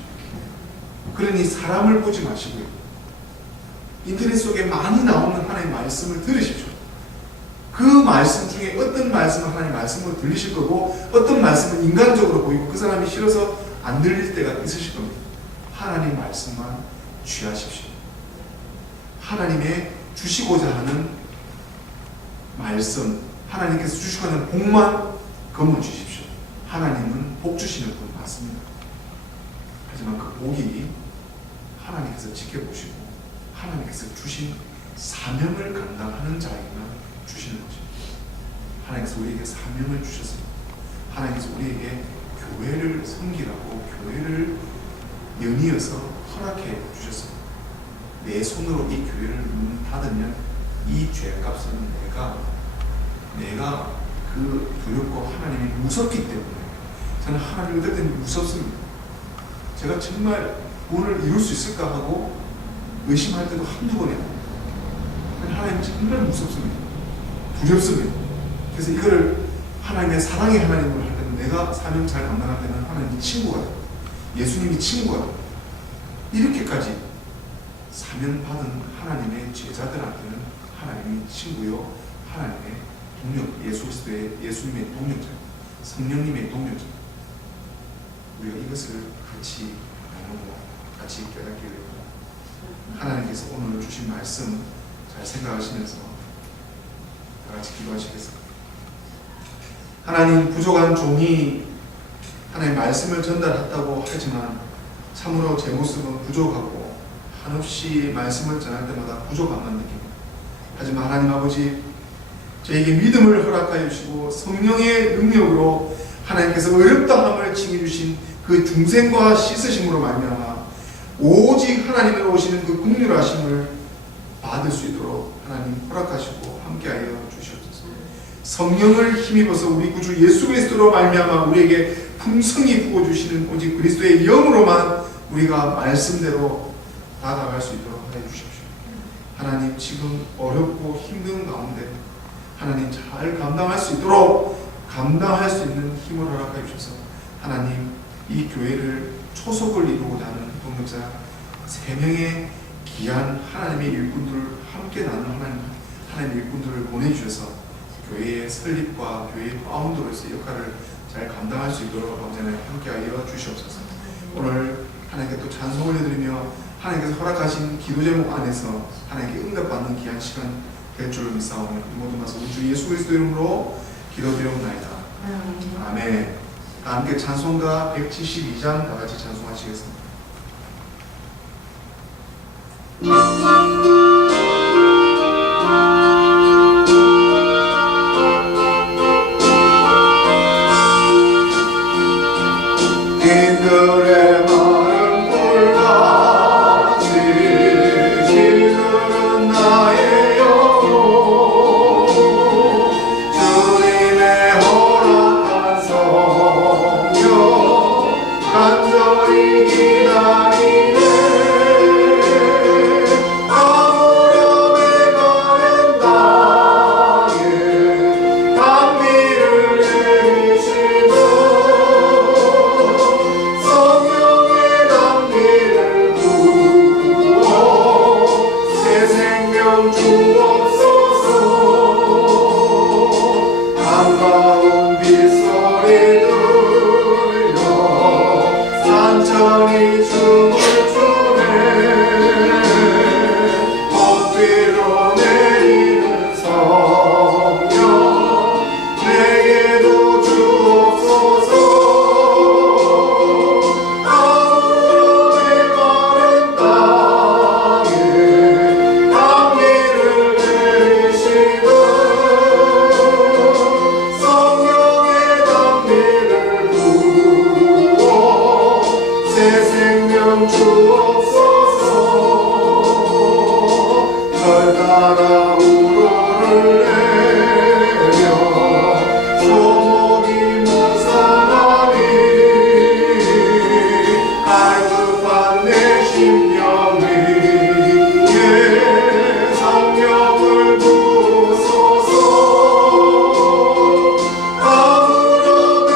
그러니 사람을 보지 마시고요, 인터넷 속에 많이 나오는 하나님의 말씀을 들으십시오. 그 말씀 중에 어떤 말씀은 하나님의 말씀으로 들리실 거고, 어떤 말씀은 인간적으로 보이고 그 사람이 싫어서 안 들릴 때가 있으실 겁니다. 하나님 말씀만 취하십시오. 하나님의 주시고자 하는 말씀, 하나님께서 주시고자 하는 복만 건물 주십시오. 하나님은 복 주시는 분 맞습니다. 하지만 그 복이 하나님께서 지켜보시고 하나님께서 주신 사명을 감당하는 자에게만 주시는 것입니다. 하나님께서 우리에게 사명을 주셨습니다. 하나님께서 우리에게 교회를 섬기라고 교회를 연이어서 허락해 주셨습니다. 내 손으로 이 교회를 문 닫으면 이 죄값은 내가 그 두렵고 하나님이 무섭기 때문에, 저는 하나님을 어떨 때는 무섭습니다. 제가 정말 오늘 이룰 수 있을까 하고 의심할 때도 한두 번이에요. 하나님 정말 무섭습니다. 두렵습니다. 그래서 이거를 하나님의 사랑의 하나님을 할 때는, 내가 사명 잘 감당할 때는 하나님이 친구가 돼요. 예수님이 친구가 돼요. 이렇게까지 사명받은 하나님의 제자들한테는 하나님이 친구요, 하나님의 동력, 예수 그리스도의 예수님의 동력자, 성령님의 동력자. 우리가 이것을 같이 나누고 같이 깨닫게 됩니다. 하나님께서 오늘 주신 말씀 잘 생각하시면서 다 같이 기도하시겠습니다. 하나님, 부족한 종이 하나님의 말씀을 전달했다고 하지만 참으로 제 모습은 부족하고 한없이 말씀을 전할 때마다 부족함만 느낍니다. 하지만 하나님 아버지, 저에게 믿음을 허락하여 주시고 성령의 능력으로 하나님께서 어렵다함을 칭해주신 그 중생과 씻으심으로 말미암아 오직 하나님으로 오시는 그 긍휼하심을 받을 수 있도록 하나님 허락하시고 함께하여 주시옵소서. 성령을 힘입어서 우리 구주 예수 그리스도로 말미암아 우리에게 풍성히 부어주시는 오직 그리스도의 영으로만 우리가 말씀대로 다가갈 수 있도록 하여 주십시오. 하나님, 지금 어렵고 힘든 가운데 하나님 잘 감당할 수 있도록 감당할 수 있는 힘을 허락하여 주셔서 하나님, 이 교회를 초속을 이루고자 하는 동역자 3명의 귀한 하나님의 일꾼들을 함께 나누는 하나님의 일꾼들을 보내주셔서 교회의 설립과 교회의 파운더로서의 역할을 잘 감당할 수 있도록 아버지 하나님 함께하여 주시옵소서. 오늘 하나님께 또 찬송 올려드리며 하나님께서 허락하신 기도 제목 안에서 하나님께 응답받는 귀한 시간 될 줄로 믿사오며 이 모든 말씀 우리 주 예수 그리스도 이름으로 기도드리옵나이다. 아멘. 다 함께 찬송가 172장 다 같이 찬송하시겠습니다. 이들의 마른 불같이 시들은 나의 영혼, 주님의 허락한 성령 간절히 기다리네. 아무렴에 가는 땅에 단비를 내리시고 성령의 담비를 부어 새 생명 주옵소서. 반가운 빗소리 들려 산천이 춤을 추네. 엎드려 내리는 성령 내게도 주옵소서. 아무렴의 마른 땅에 단비를 내리시고 성령의 담비를 부어 새 생명 주옵소서. 절 따라 우로를 내려 소목이 무성하니 갈급한 내 심령이 예 성령을 부소서. 아무렴의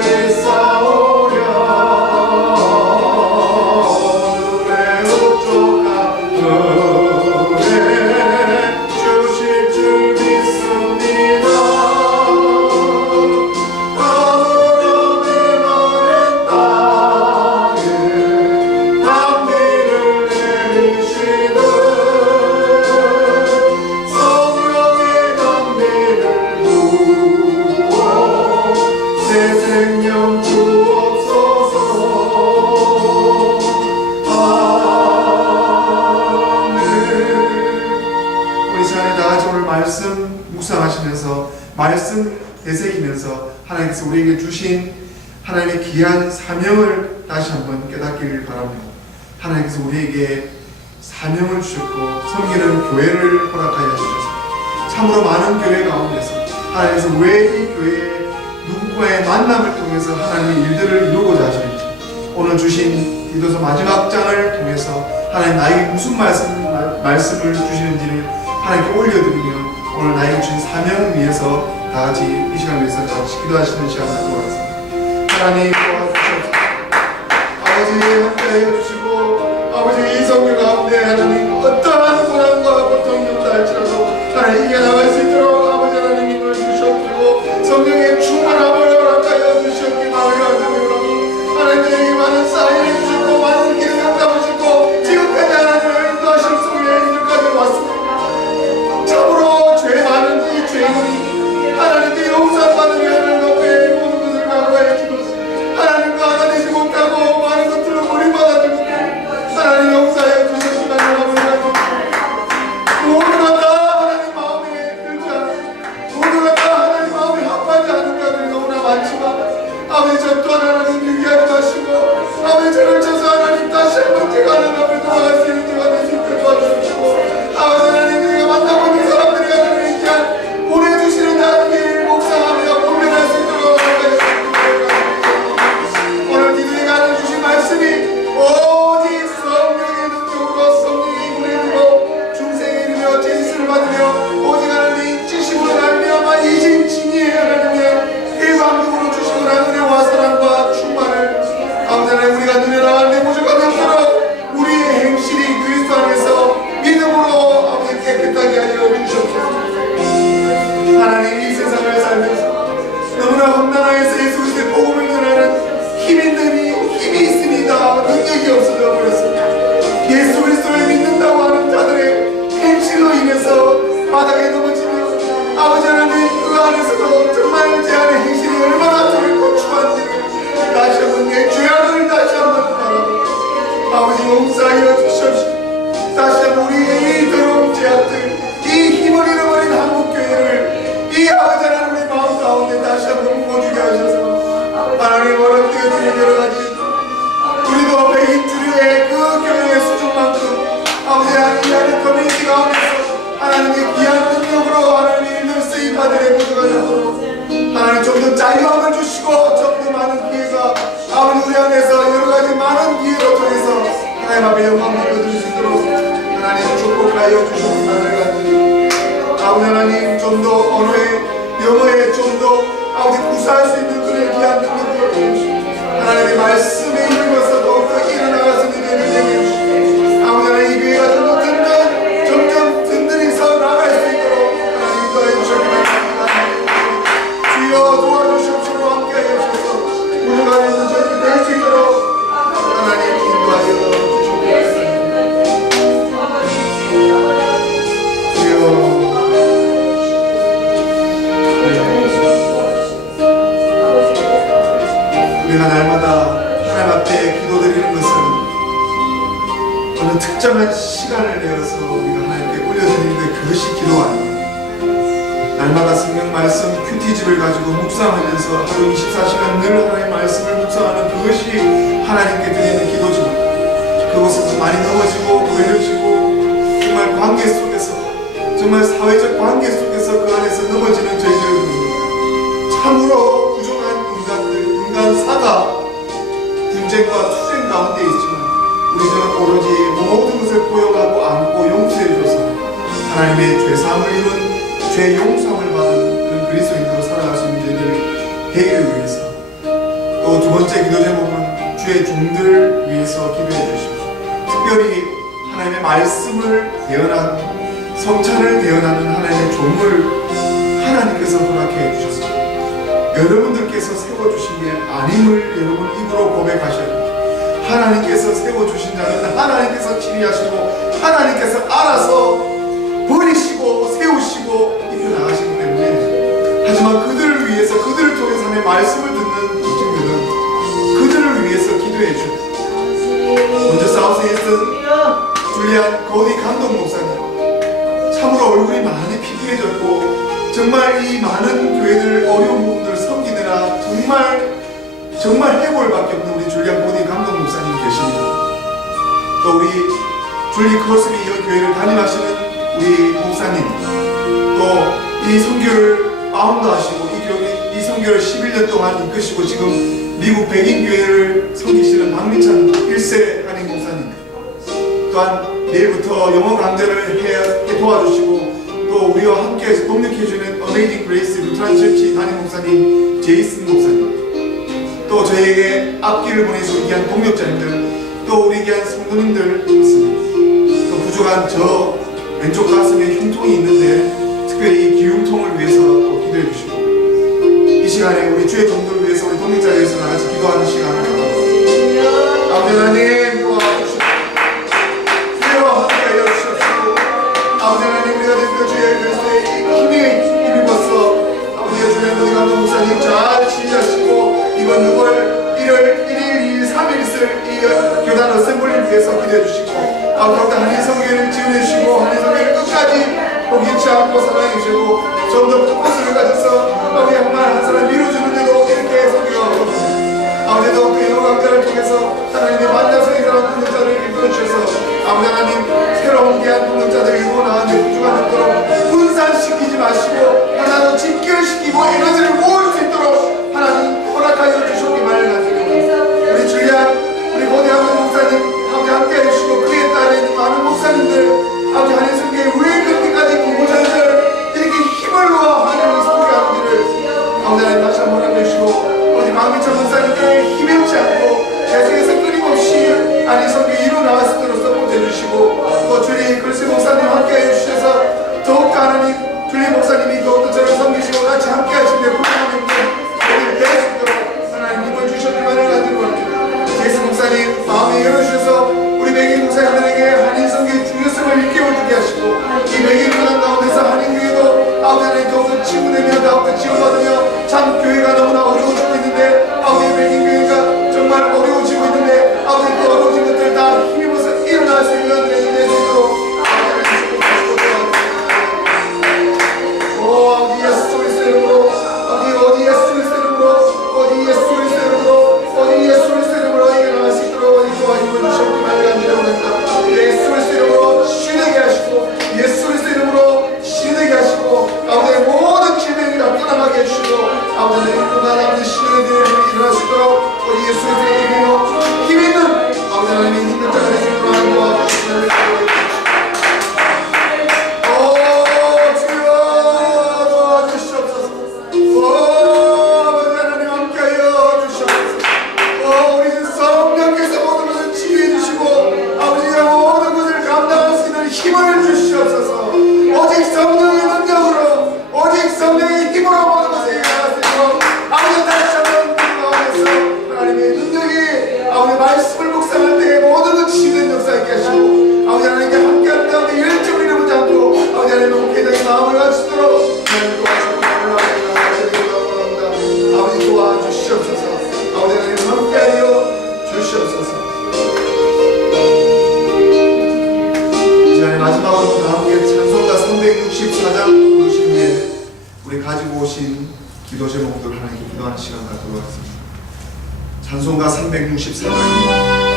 있사오랴 오늘의 흡족한 은혜 주실 줄 믿습니다. 아무런 메마른 땅에 담비를 내리시는 성령의 담비를 부어 새 생명 주옵소서. 아멘. 우리 시간에 다 같이 오늘 말씀 묵상하시면서 말씀 되새기면서 하나님께서 우리에게 주신 하나님의 귀한 사명을 다시 한번 깨닫기를 바랍니다. 하나님께서 우리에게 사명을 주셨고 섬기는 교회를 허락하여 주셔서 참으로 많은 교회 가운데서 하나님께서 왜 이 교회에 누군가의 만남을 통해서 하나님의 일들을 이루고자 하시는지 오늘 주신 디도서 마지막 장을 통해서 하나님 나에게 무슨 말씀을 주시는지를 하나님께 올려드리며 오늘 나에게 주신 사명을 위해서 다 같이 이 시간을 위해서 같이 기도하시는 시간을 갖고 가겠습니다. 하나님 도와주셔서 아버지 함께하여 주시고 아버지 이 성경 가운데 하나님 어떠한 고난과 고통이 없다 할지라도 하나님 이겨나갈 수 있도록 아버지 하나님 힘을 주셨고 성령의 충만함을 허락하여 주셨기 바라옵나니 하나님에게 많은 사인을 주셨고 많은 길을 감당하셨고 지금까지 하나님의 인도하심 속에 이들까지 왔습니다. 참으로 죄 많은 이 죄인이 하나님께 용서받으며 하나님 앞에 모든 것을 각오해 주고 하나님과 하나 되지 못하고 많은 것들로 버림받았지 못하고 하나님 용서해 주셨지만 아버지 모두가 다 하나님 마음에 들지 않고 모두가 다 하나님 마음에 합하지 않은 자들이 너무나 많지만 아버지 저 또한 하나님 유기하지 마시고 아버지 저를 쳐서 하나님 다시 한번 제가 하나님 앞에 돌아갈 수 있는 제가 될 수 있게 도와주시고 아버지 하나님 우리가 만나고 있는 사람들이 하나님 이렇게 보내주시는 자들이 묵상하며 고민할 수 있도록 오늘 니들에게 하는 주신 말씀이 오직 성령의 능력으로 성령의 힘을 입고 중생에 이르며 제지수를 받으며 오직 하나님의 인치심으로 말미암아 이진 진리의 하나님의 일방적으로 주시는 은혜와 사랑과 충만을 아버지 하나님 우리가 눈에 나가는데 부족함이 없도록 우리의 행실이 그리스도 안에서 믿음으로 아버지 깨끗하게 하여 주시옵소서. 하나님 이 세상을 살면서 너무나 험난하게서 예수 그리스도의 복음을 전하는 힘이 있습니다. 능력이 없어져 버렸습니다. 예수 그리스도를 믿는다고 하는 자들의 행실로 인해서 바닥에 넘어지며 아버지 하나님 그 안에서도 정말 제 안의 행실이 얼마나 저를 고충한지를 다시 한번 내 죄악을 다시 한번 바라봅니다. 아버지 용서하여 주시옵시고 다시 한번 우리의 이 더러운 죄악들 이 힘을 잃어버린 한국교회를 이 아버지 하나님 우리 마음 가운데 다시 한번 부어주게 하셔서 하나님 어렵되어지는 여러가지 우리도 백인주류의 그 교회의 수준만큼 아버지 하나님 이 하는 커뮤니티 가운데서 하나님의 귀한 능력으로 하나님의 일들 쓰임받을 모두가 되도록 하나님 좀 더 자유함을 주시고 좀 더 많은 기회가 아버지 우리 안에서 여러가지 많은 기회로 통해서 하나님 앞에 영광을 드릴 수 있도록 하나님 축복하여 주시옵나를 간절히 아버지 하나님 좀 더 언어에 영어에 좀 더 아버지 구사할 수 있는 그의 귀한 능력을 주시고 하나님의 말씀에 읽어서 더욱더 일어나갈 수 있는 일을 내게 주시고 아버지 하나님 이 교회가 점점 든든히서 나갈 수 있도록 하나님 도와해 주시기 바랍니다. 주여 도와주시옵시고 함께하여 주셔서 우리가 있는 저희들 될 수 있도록 하나님 인도하여 우리가 날마다 하나님 앞에 기도드리는 것은 어느 특정한 시간을 내어서 우리가 하나님께 올려드리는 게 그것이 기도가 아닙니다. 날마다 성경 말씀 큐티집을 가지고 묵상하면서 하루 24시간 늘 하나님의 말씀을 묵상하는 그것이 하나님께 드리는 기도지만 그곳에서 많이 넘어지고 걸려지고 정말 관계 속에서 정말 사회적 관계 속에서 그 안에서 넘어지는 저희들입니다. 참으로 부족한 인간들, 인간사가 분쟁과 투쟁 가운데 있지만 우리는 오로지 모든 것을 포용하고 안고 용서해줘서 하나님의 죄사함을 이룬 죄 용서함을 받은 그런 그리스도인으로 살아갈 수 있는 저희들 되기를 위해서 번째 기도 제목은 주의 종들 위해서 기도해 주십시오. 특별히 하나님의 말씀을 대언하는, 성찬을 대언하는 하나님의 종을 하나님께서 허락해 주셨습니다. 여러분들께서 세워주신 게 아님을 여러분 입으로 고백하셔야 됩니다. 하나님께서 세워주신 자는 하나님께서 치리하시고 하나님께서 알아서 버리시고 세우시고 일어나가시기 때문에, 하지만 그들을 위해서, 그들을 통해서 하나님의 말씀을 듣는 이들은 그들을 위해서 기도해 주십니다. 먼저 사우스에서 줄리안 거디 감독 목사님, 참으로 얼굴이 많이 피폐해졌고 정말 이 많은 교회들 어려운 부분들을 섬기느라 정말 해골밖에 없는 우리 줄리안 거디 감독 목사님 계십니다. 또 우리 줄리 커스비 이 교회를 담임하시는 우리 목사님, 또 이 선교를 파운드하시고 이 선교를 11년 동안 이끄시고 지금 미국 백인 교회를 섬기시는 박민찬 1세 한인 목사님, 또한 내일부터 영어 강좌를 해 도와주시고 또 우리와 함께해서 동력해주는 어메이징 그레이스 루트란 처치 담임 목사님 제이슨 목사님, 또 저에게 앞길을 보내서 귀한 동력자님들, 또 우리 귀한 성도님들 있습니다. 또 부족한 저 왼쪽 가슴에 흉통이 있는데 특별히 기흉통을 위해서 또 기도해 주시고, 이 시간에 우리 주의 종들을 위해서 우리 동력자를 위해서 나같이 기도하는 시간을 가져보겠습니다. 아버지 하나님 도와주시고 주여 함께하여 주시옵시고, 아버지 하나님 우리가 대표 주의 그리스도의 힘이 힘입어서 아버지가 주의 거디 감독 목사님 잘 지휘하시고 이번 6월 1월 1일 2일 3일 있을 이 교단 어셈블리를 위해서 기도해 주시고, 더욱더 한인 성교회를 지원해 주시고 한인 성교회를 끝까지 포기치 않고 사랑해 주시고 좀 더 포커스를 가져서 아버지 정말 한 사람 밀어주는데도 이렇게 성교하고, 아버지 더욱더 영어 강좌를 통해서 하나님의 만나성의 사람 동력자를 이끌어 주셔서 아버지 하나님 새로운 귀한 동력자들 일고 나왔는데 부족한 정도로 분산시키지 마시고 하나로 집결시키고 에너지를 모을 수 있도록 하나님 허락하여 주셨기만을 간절히 우리 줄리안 우리 거대한 목사님 아버지 함께 해주시고 그에 따른 많은 목사님들 아버지 한인 성교회 왜 그렇게까지 공부자들 이렇게 힘을 놓아 하나님을 섬기하는지를 아버지 하나님 다시 한번 허락해주시고 어디 박민철 목사님께 힘입지 않고 계속해서 끊임없이 한인 성교회 일어나올 수 있도록 서포트해주시고, 또 주리 글씨 목사님 함께 해주셔서 더욱더 하나님 줄리 목사님이 더욱더 저를 섬기시고 같이 함께 하시는데 불쌍한 우리를 뵐 수 있도록 하나님 힘을 주셨기만을 간절히 제이스 목사님 마음에 열어주셔서 우리 백인 목사님들에게 한인 성교의 중요성을 일깨워주게 하시고 이 백인 문화 가운데서 한인 교회도 아버지 하나님 더욱더 친구되며 더욱더 지원받으며 참 교회가 너무나 어려워지고 있는데 아버지 백인 교회가 정말 어려워지고 있는데 아버지 그 어려워진 것들 다 힘입어서 일어날 수 있는 내 손으로 어디 예수 그리스도 이름으로 어디 예수 그리스도 이름으로 어디 예수 그리스도 이름으로 어디 예수 그리스도 이름으로 일어날 수 있도록 어디 좋아 힘을 주셨기만을 간절합니다. 예수 그리스도 이름으로 쉬게 하시고 예수 그리스도 이름으로 쉬게 하시고 아버지의 모든 질병이 다 떠나가게 해주시고 아버지 일동안 아버지 쉬는 일을 일어날 수 있도록 어디 예수 그리스도의 이름으로 힘 있는 아버지 하나님의 힘든 자가 될 수 있도록 하나님 도와주시기를 기도합니다. 힘을 주시옵소서. 오직 성령의 능력으로 오직 성령의 힘으로 모든 것을 일어날 수 있도록 아버지 다시 한번 기도하면서 하나님의 능력이 아버지 말씀을 묵상할 때에 모든 것이 힘든 역사 있게 하시고 아버지 하나님께 함께하는 가운데 열정을 잃어보지 않고 아버지 하나님의 목회자의 마음을 가지도록 하나님 도와주시옵소서. 아버지 도와주시옵소서. 아버지 하나님 함께하여 주시옵소서. 마지막으로 다 함께 찬송가 364장 부르신 후에 우리 가지고 오신 기도 제목들 하나님께 기도하는 시간 갖도록 하겠습니다. 찬송가 364장입니다.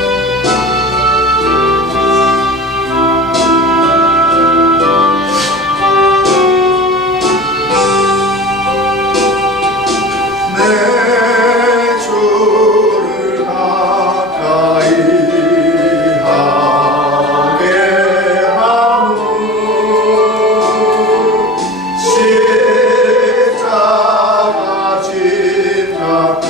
십자가 진 같은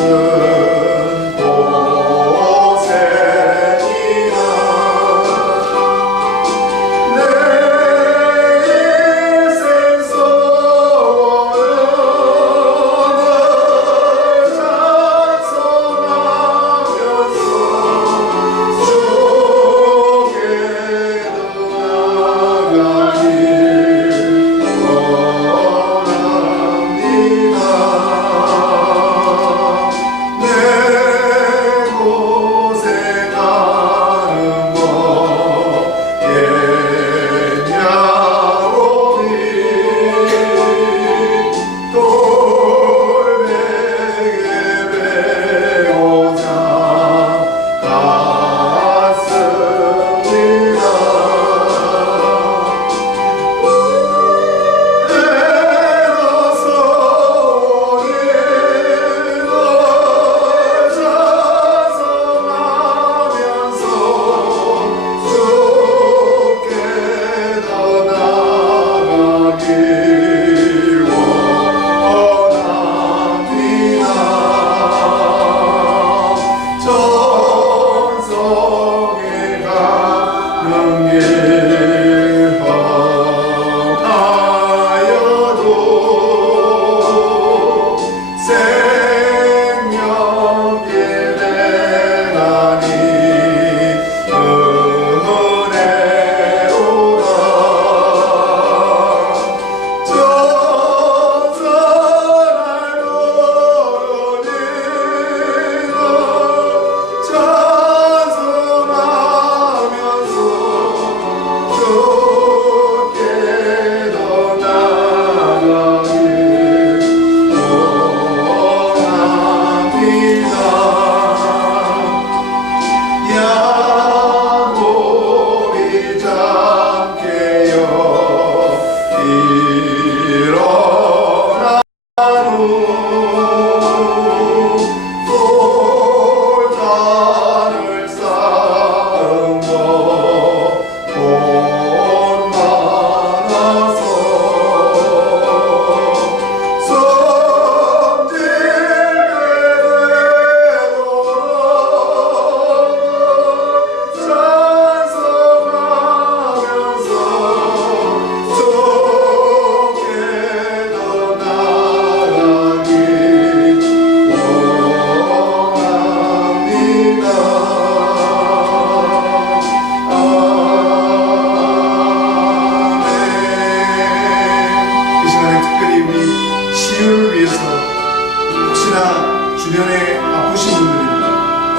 주변에 아프신 분들입니다.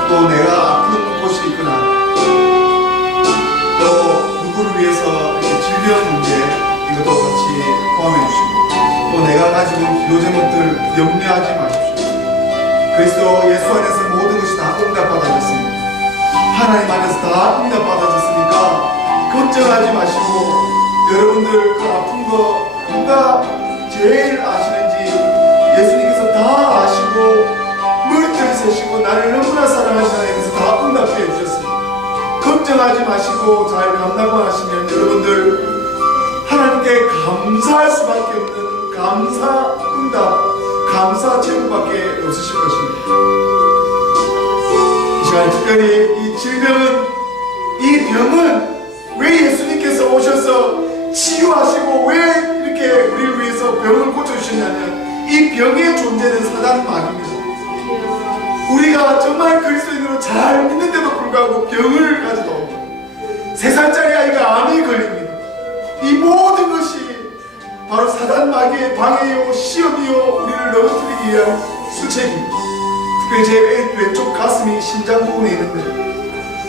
또 내가 아픈 곳이 있거나 또 누구를 위해서 질병 문제 이것도 같이 포함해 주시고 또 내가 가지고 온 기도 제목들 염려하지 마십시오. 그리스도 예수 안에서 모든 것이 다 응답받아졌습니다. 하나님 안에서 다 응답받아졌으니까 걱정하지 마시고 여러분들 그 아픈 거 누가 제일 아시는지 예수님께서 다 아시고 머리털이 세시고 나를 너무나 사랑하시는 하나님께서 다 응답해 주셨습니다. 걱정하지 마시고 잘 감당하시면 여러분들 하나님께 감사할 수밖에 없는 감사 응답, 감사 제목밖에 없으실 것입니다. 이 시간에 특별히 이 질병은, 이 병은 왜 예수님께서 오셔서 치유하시고 왜 이렇게 우리를 위해서 병을 고쳐주셨냐면 이 병의 존재는 사단 마귀입니다. 우리가 정말 그리스도인으로 잘 믿는데도 불구하고 병을 가지고 3살짜리 아이가 암에 걸립니다. 이 모든 것이 바로 사단 마귀의 방해요 시험이요 우리를 넘어뜨리기 위한 수책입니다. 특별히 제 왼쪽 가슴이 심장 부분에 있는데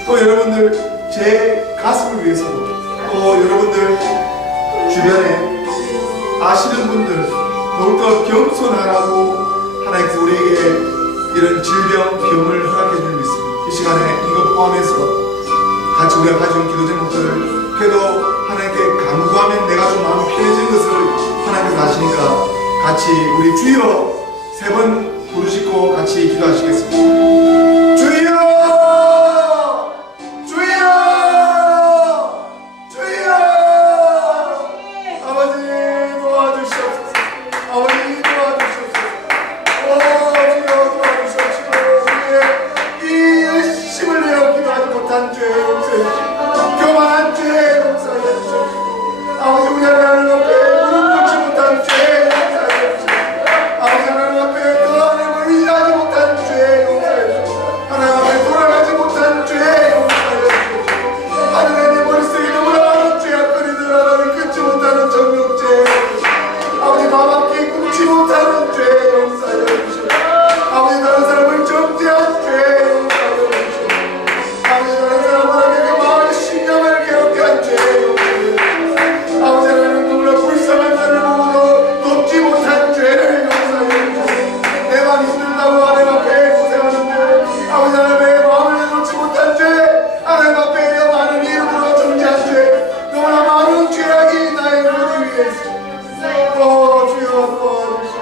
또 여러분들 제 가슴을 위해서도 또 여러분들 주변에 아시는 분들 더욱더 겸손하라고 하나님께서 우리에게 이런 질병, 병을 허락해 주는 믿습니다. 이 시간에 이것 포함해서 같이 우리가 가져온 기도 제목들을 그래도 하나님께 간구하면 내가 좀 마음이 편해지는 것을 하나님께서 아시니까 같이 우리 주여 3번 부르시고 같이 기도하시겠습니다. 주여! 주여! 주여! 아버지 도와주시옵소서. 아버지 도와주시옵소서. 주여 도와주시옵시고 우리의 이 열심을 내어 기도하지 못한 죄 용서해 주시고 교만한 죄 용서해 주시옵시고 아버지 우리 하나님 앞에 무릎 꿇지 못한 죄 용서해 주시고 아버지 하나님 앞에 그 하나님을 의지하지 못한 죄 용서해 주시고 하나님 앞에 돌아가지 못한 죄 용서해 주시고 하나님 머릿속에 너무나 많은 죄악거리들 하나님 끊지 못하는 정욕죄 아버지 밤함께 끊지 못하는 죄 용서해 주시고 아버지 다른 사람을 정죄한 죄 용서해 주시고 아버지 다른 사람 하나님의 그 마음의 신령을 괴롭게 한 죄 용서해 주시고 아버지 하나님 너무나 불쌍한 자를 보고도 돕지 못한 죄를 용서해 주시고 내가 힘들다고 하나님 앞에 고생하는데 아버지 하나님의 마음을 내놓지 못한 죄 하나님 앞에 많은 이름으로 정죄한 죄 너무나 많은 죄악이 나의 머리 위에 있습니다. 주여 도와주시옵소서.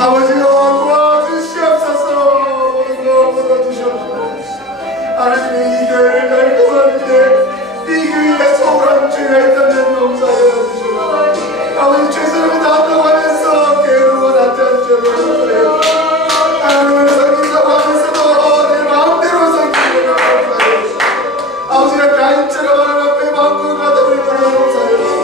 아버지여 도와주시옵소서. 모든 거 풀어주시옵소서. 하나님의 이 교회를 잘 구하는데 이 교회에 소홀한 죄가 있다면 용서해 주시옵소서. 아버지 최선을 다한다고 하면서 게으르고 나태한 죄를 용서해 주시옵소서. 하나님을 섬긴다고 하면서도 내 마음대로 섬기는 걸 용서해 주시옵소서. 아버지가 가인처럼 하나님 앞에 마음껏 가다버린 걸 용서해 주시옵소서.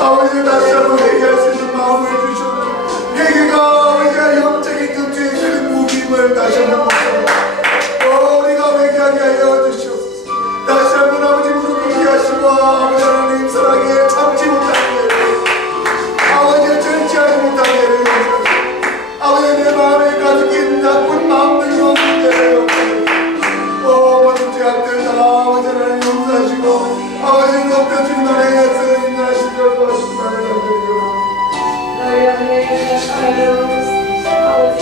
아버지 다시 한번 회개할 수 있는 마음을 주시옵소서. 회개가 우리가 영적인 금주의 큰 무기임을 다시 한번 보시옵소서. 우리가 회개하게 하여 주시옵소서. 다시 한번 아버지 무릎 꿇게 하시고 아버지 하나님 선하게 참지 못하게 아버지 절제하지 못하게 해주시옵소서. 아버지 내 마음에 가득인 나쁜 마음들과 문제를 모든 죄악들 다 아버지 하나님 용서하시고 아버지 높여 주님 안에서 인도하시기를 도와주시기 바랍니다. 너희 안에 아버지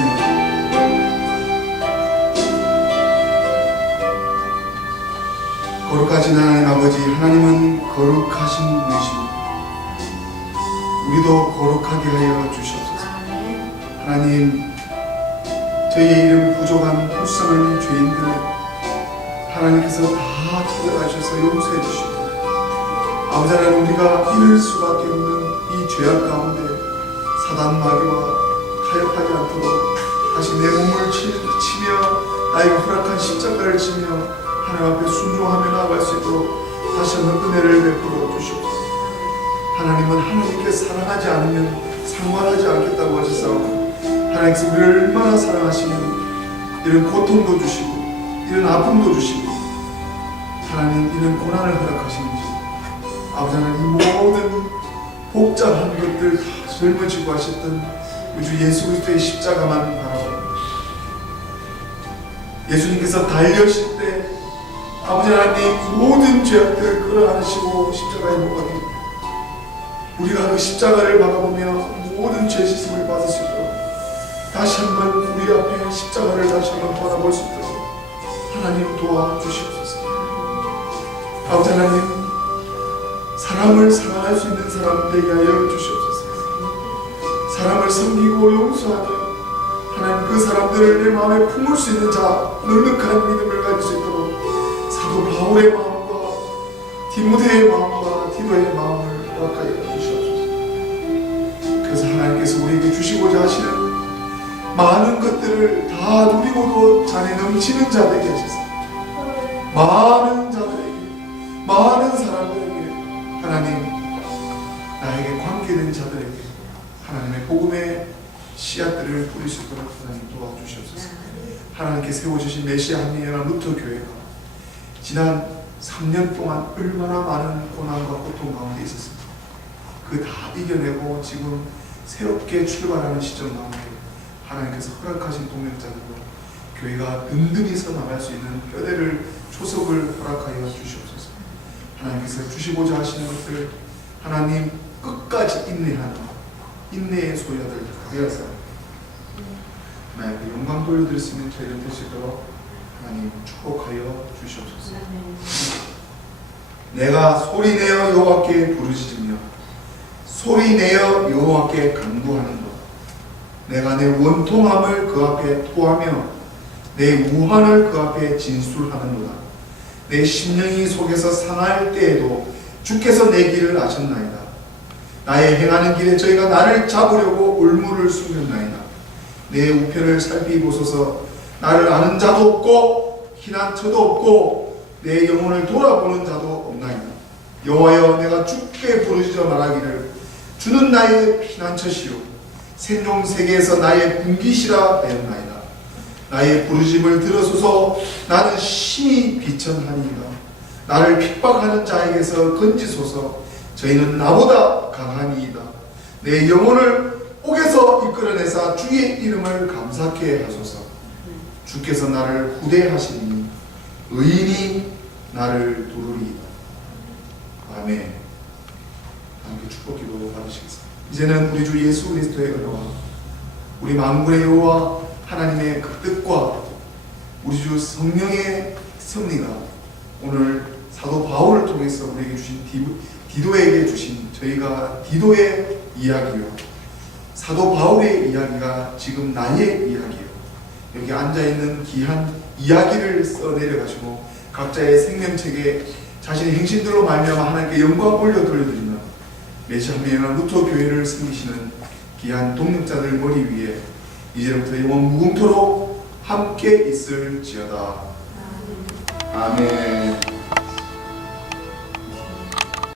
기도하겠습니다. 거룩하신 하나님 아버지, 하나님은 거룩하신 분이십니다. 우리도 거룩하게 하여 주시옵소서. 하나님, 저희의 이름 부족한 불쌍한 죄인들을 하나님께서 다 찾아가셔서 용서해 주시고, 아버지 하나님, 우리가 이럴 수밖에 없는 이 죄악 가운데 사단 마귀와 타협하지 않도록 다시 내 몸을 치며 나에게 허락한 십자가를 지며 하나님 앞에 순종하며 나아갈 수 있도록 다시 한번 은혜를 베풀어 주시옵소서. 하나님은 하나님께 사랑하지 않으면 상관하지 않겠다고 하셨사오니, 하나님께서 우리를 얼마나 사랑하시면 이런 고통도 주시고 이런 아픔도 주시고 하나님 이런 고난을 허락하시는지, 아버지 하나님, 이 모든 복잡한 것들 다 짊어지고 하셨던 우주 예수 그리스도의 십자가만 바라봅니다. 예수님께서 달려실 때 아버지 하나님 모든 죄악들을 끌어안으시고 십자가에 못 박힙니다. 우리가 그 십자가를 바라보며 모든 죄 씻음을 받을 수 있도록 다시 한번 우리 앞에 십자가를 다시 한번 바라볼 수 있도록 하나님 도와주시옵소서. 아버지 하나님, 사람을 사랑할 수 있는 사람 되게 하여 주시옵소서. 사람을 섬기고 용서하며 하나님 그 사람들을 내 마음에 품을 수 있는 자, 넉넉한 믿음을 가질 수 있도록 사도 바울의 마음과 디모데의 마음과 디도의 마음을 허락하여 주시옵소서. 그래서 하나님께서 우리에게 주시고자 하시는 많은 것들을 다 누리고도 잔에 넘치는 자 되게 하셔서 많은 자들에게, 많은 사람들에게, 하나님 나에게 관계된 자들에게 하나님의 복음의 씨앗들을 뿌릴 수 있도록 하나님 도와주시옵소서. 하나님께 세워주신 메시아 한민연합 루터 교회가 지난 3년 동안 얼마나 많은 고난과 고통 가운데 있었습니다. 그 다 이겨내고 지금 새롭게 출발하는 시점 가운데 하나님께서 허락하신 동력자들로 교회가 든든히 서 나갈 수 있는 뼈대를 초석을 허락하여 주시옵소서. 하나님께서 주시고자 하시는 것들 하나님 끝까지 인내하는 인내의 소유자들 되어서 하나님께 영광 돌려드릴 수 있는 저희를 될 수 있도록 하나님 축복하여 주시옵소서. 내가 소리내어 여호와께 부르짖으며 소리내어 여호와께 간구하는도다. 내가 내 원통함을 그 앞에 토하며 내 우환을 그 앞에 진술하는도다. 내 심령이 속에서 상할 때에도 주께서 내 길을 아셨나이다. 나의 행하는 길에 저희가 나를 잡으려고 올무를 숨겼나이다. 내 우편을 살피보소서. 나를 아는 자도 없고 피난처도 없고 내 영혼을 돌아보는 자도 없나이다. 여호와여, 내가 주께 부르짖어 말하기를 주는 나의 피난처시요 생존세계에서 나의 분기시라 하였나이다. 나의 부르짖음을 들으소서. 나는 심히 비천하니이다. 나를 핍박하는 자에게서 건지소서. 저희는 나보다 강하니이다. 내 영혼을 옥에서 이끌어내사 주의 이름을 감사케 하소서. 주께서 나를 후대하시니 의인이 나를 도르리이다. 아멘. 함께 축복기도 받으시겠습니다. 이제는 우리 주 예수 그리스도의 은혜와 우리 만군의 여호와 하나님의 그 뜻과 우리 주 성령의 섭리가 오늘 사도 바울을 통해서 우리에게 주신 디도에게 주신 저희가 디도의 이야기요, 사도 바울의 이야기가 지금 나의 이야기요, 여기 앉아있는 귀한 이야기를 써내려가시고 각자의 생명책에 자신의 행신들로 말미암아 하나님께 영광 올려 돌려드리는 메시아 한민연합 루터 교회를 섬기시는 귀한 동력자들 머리 위에 이제부터 영원 무궁토록 함께 있을지어다. 아멘.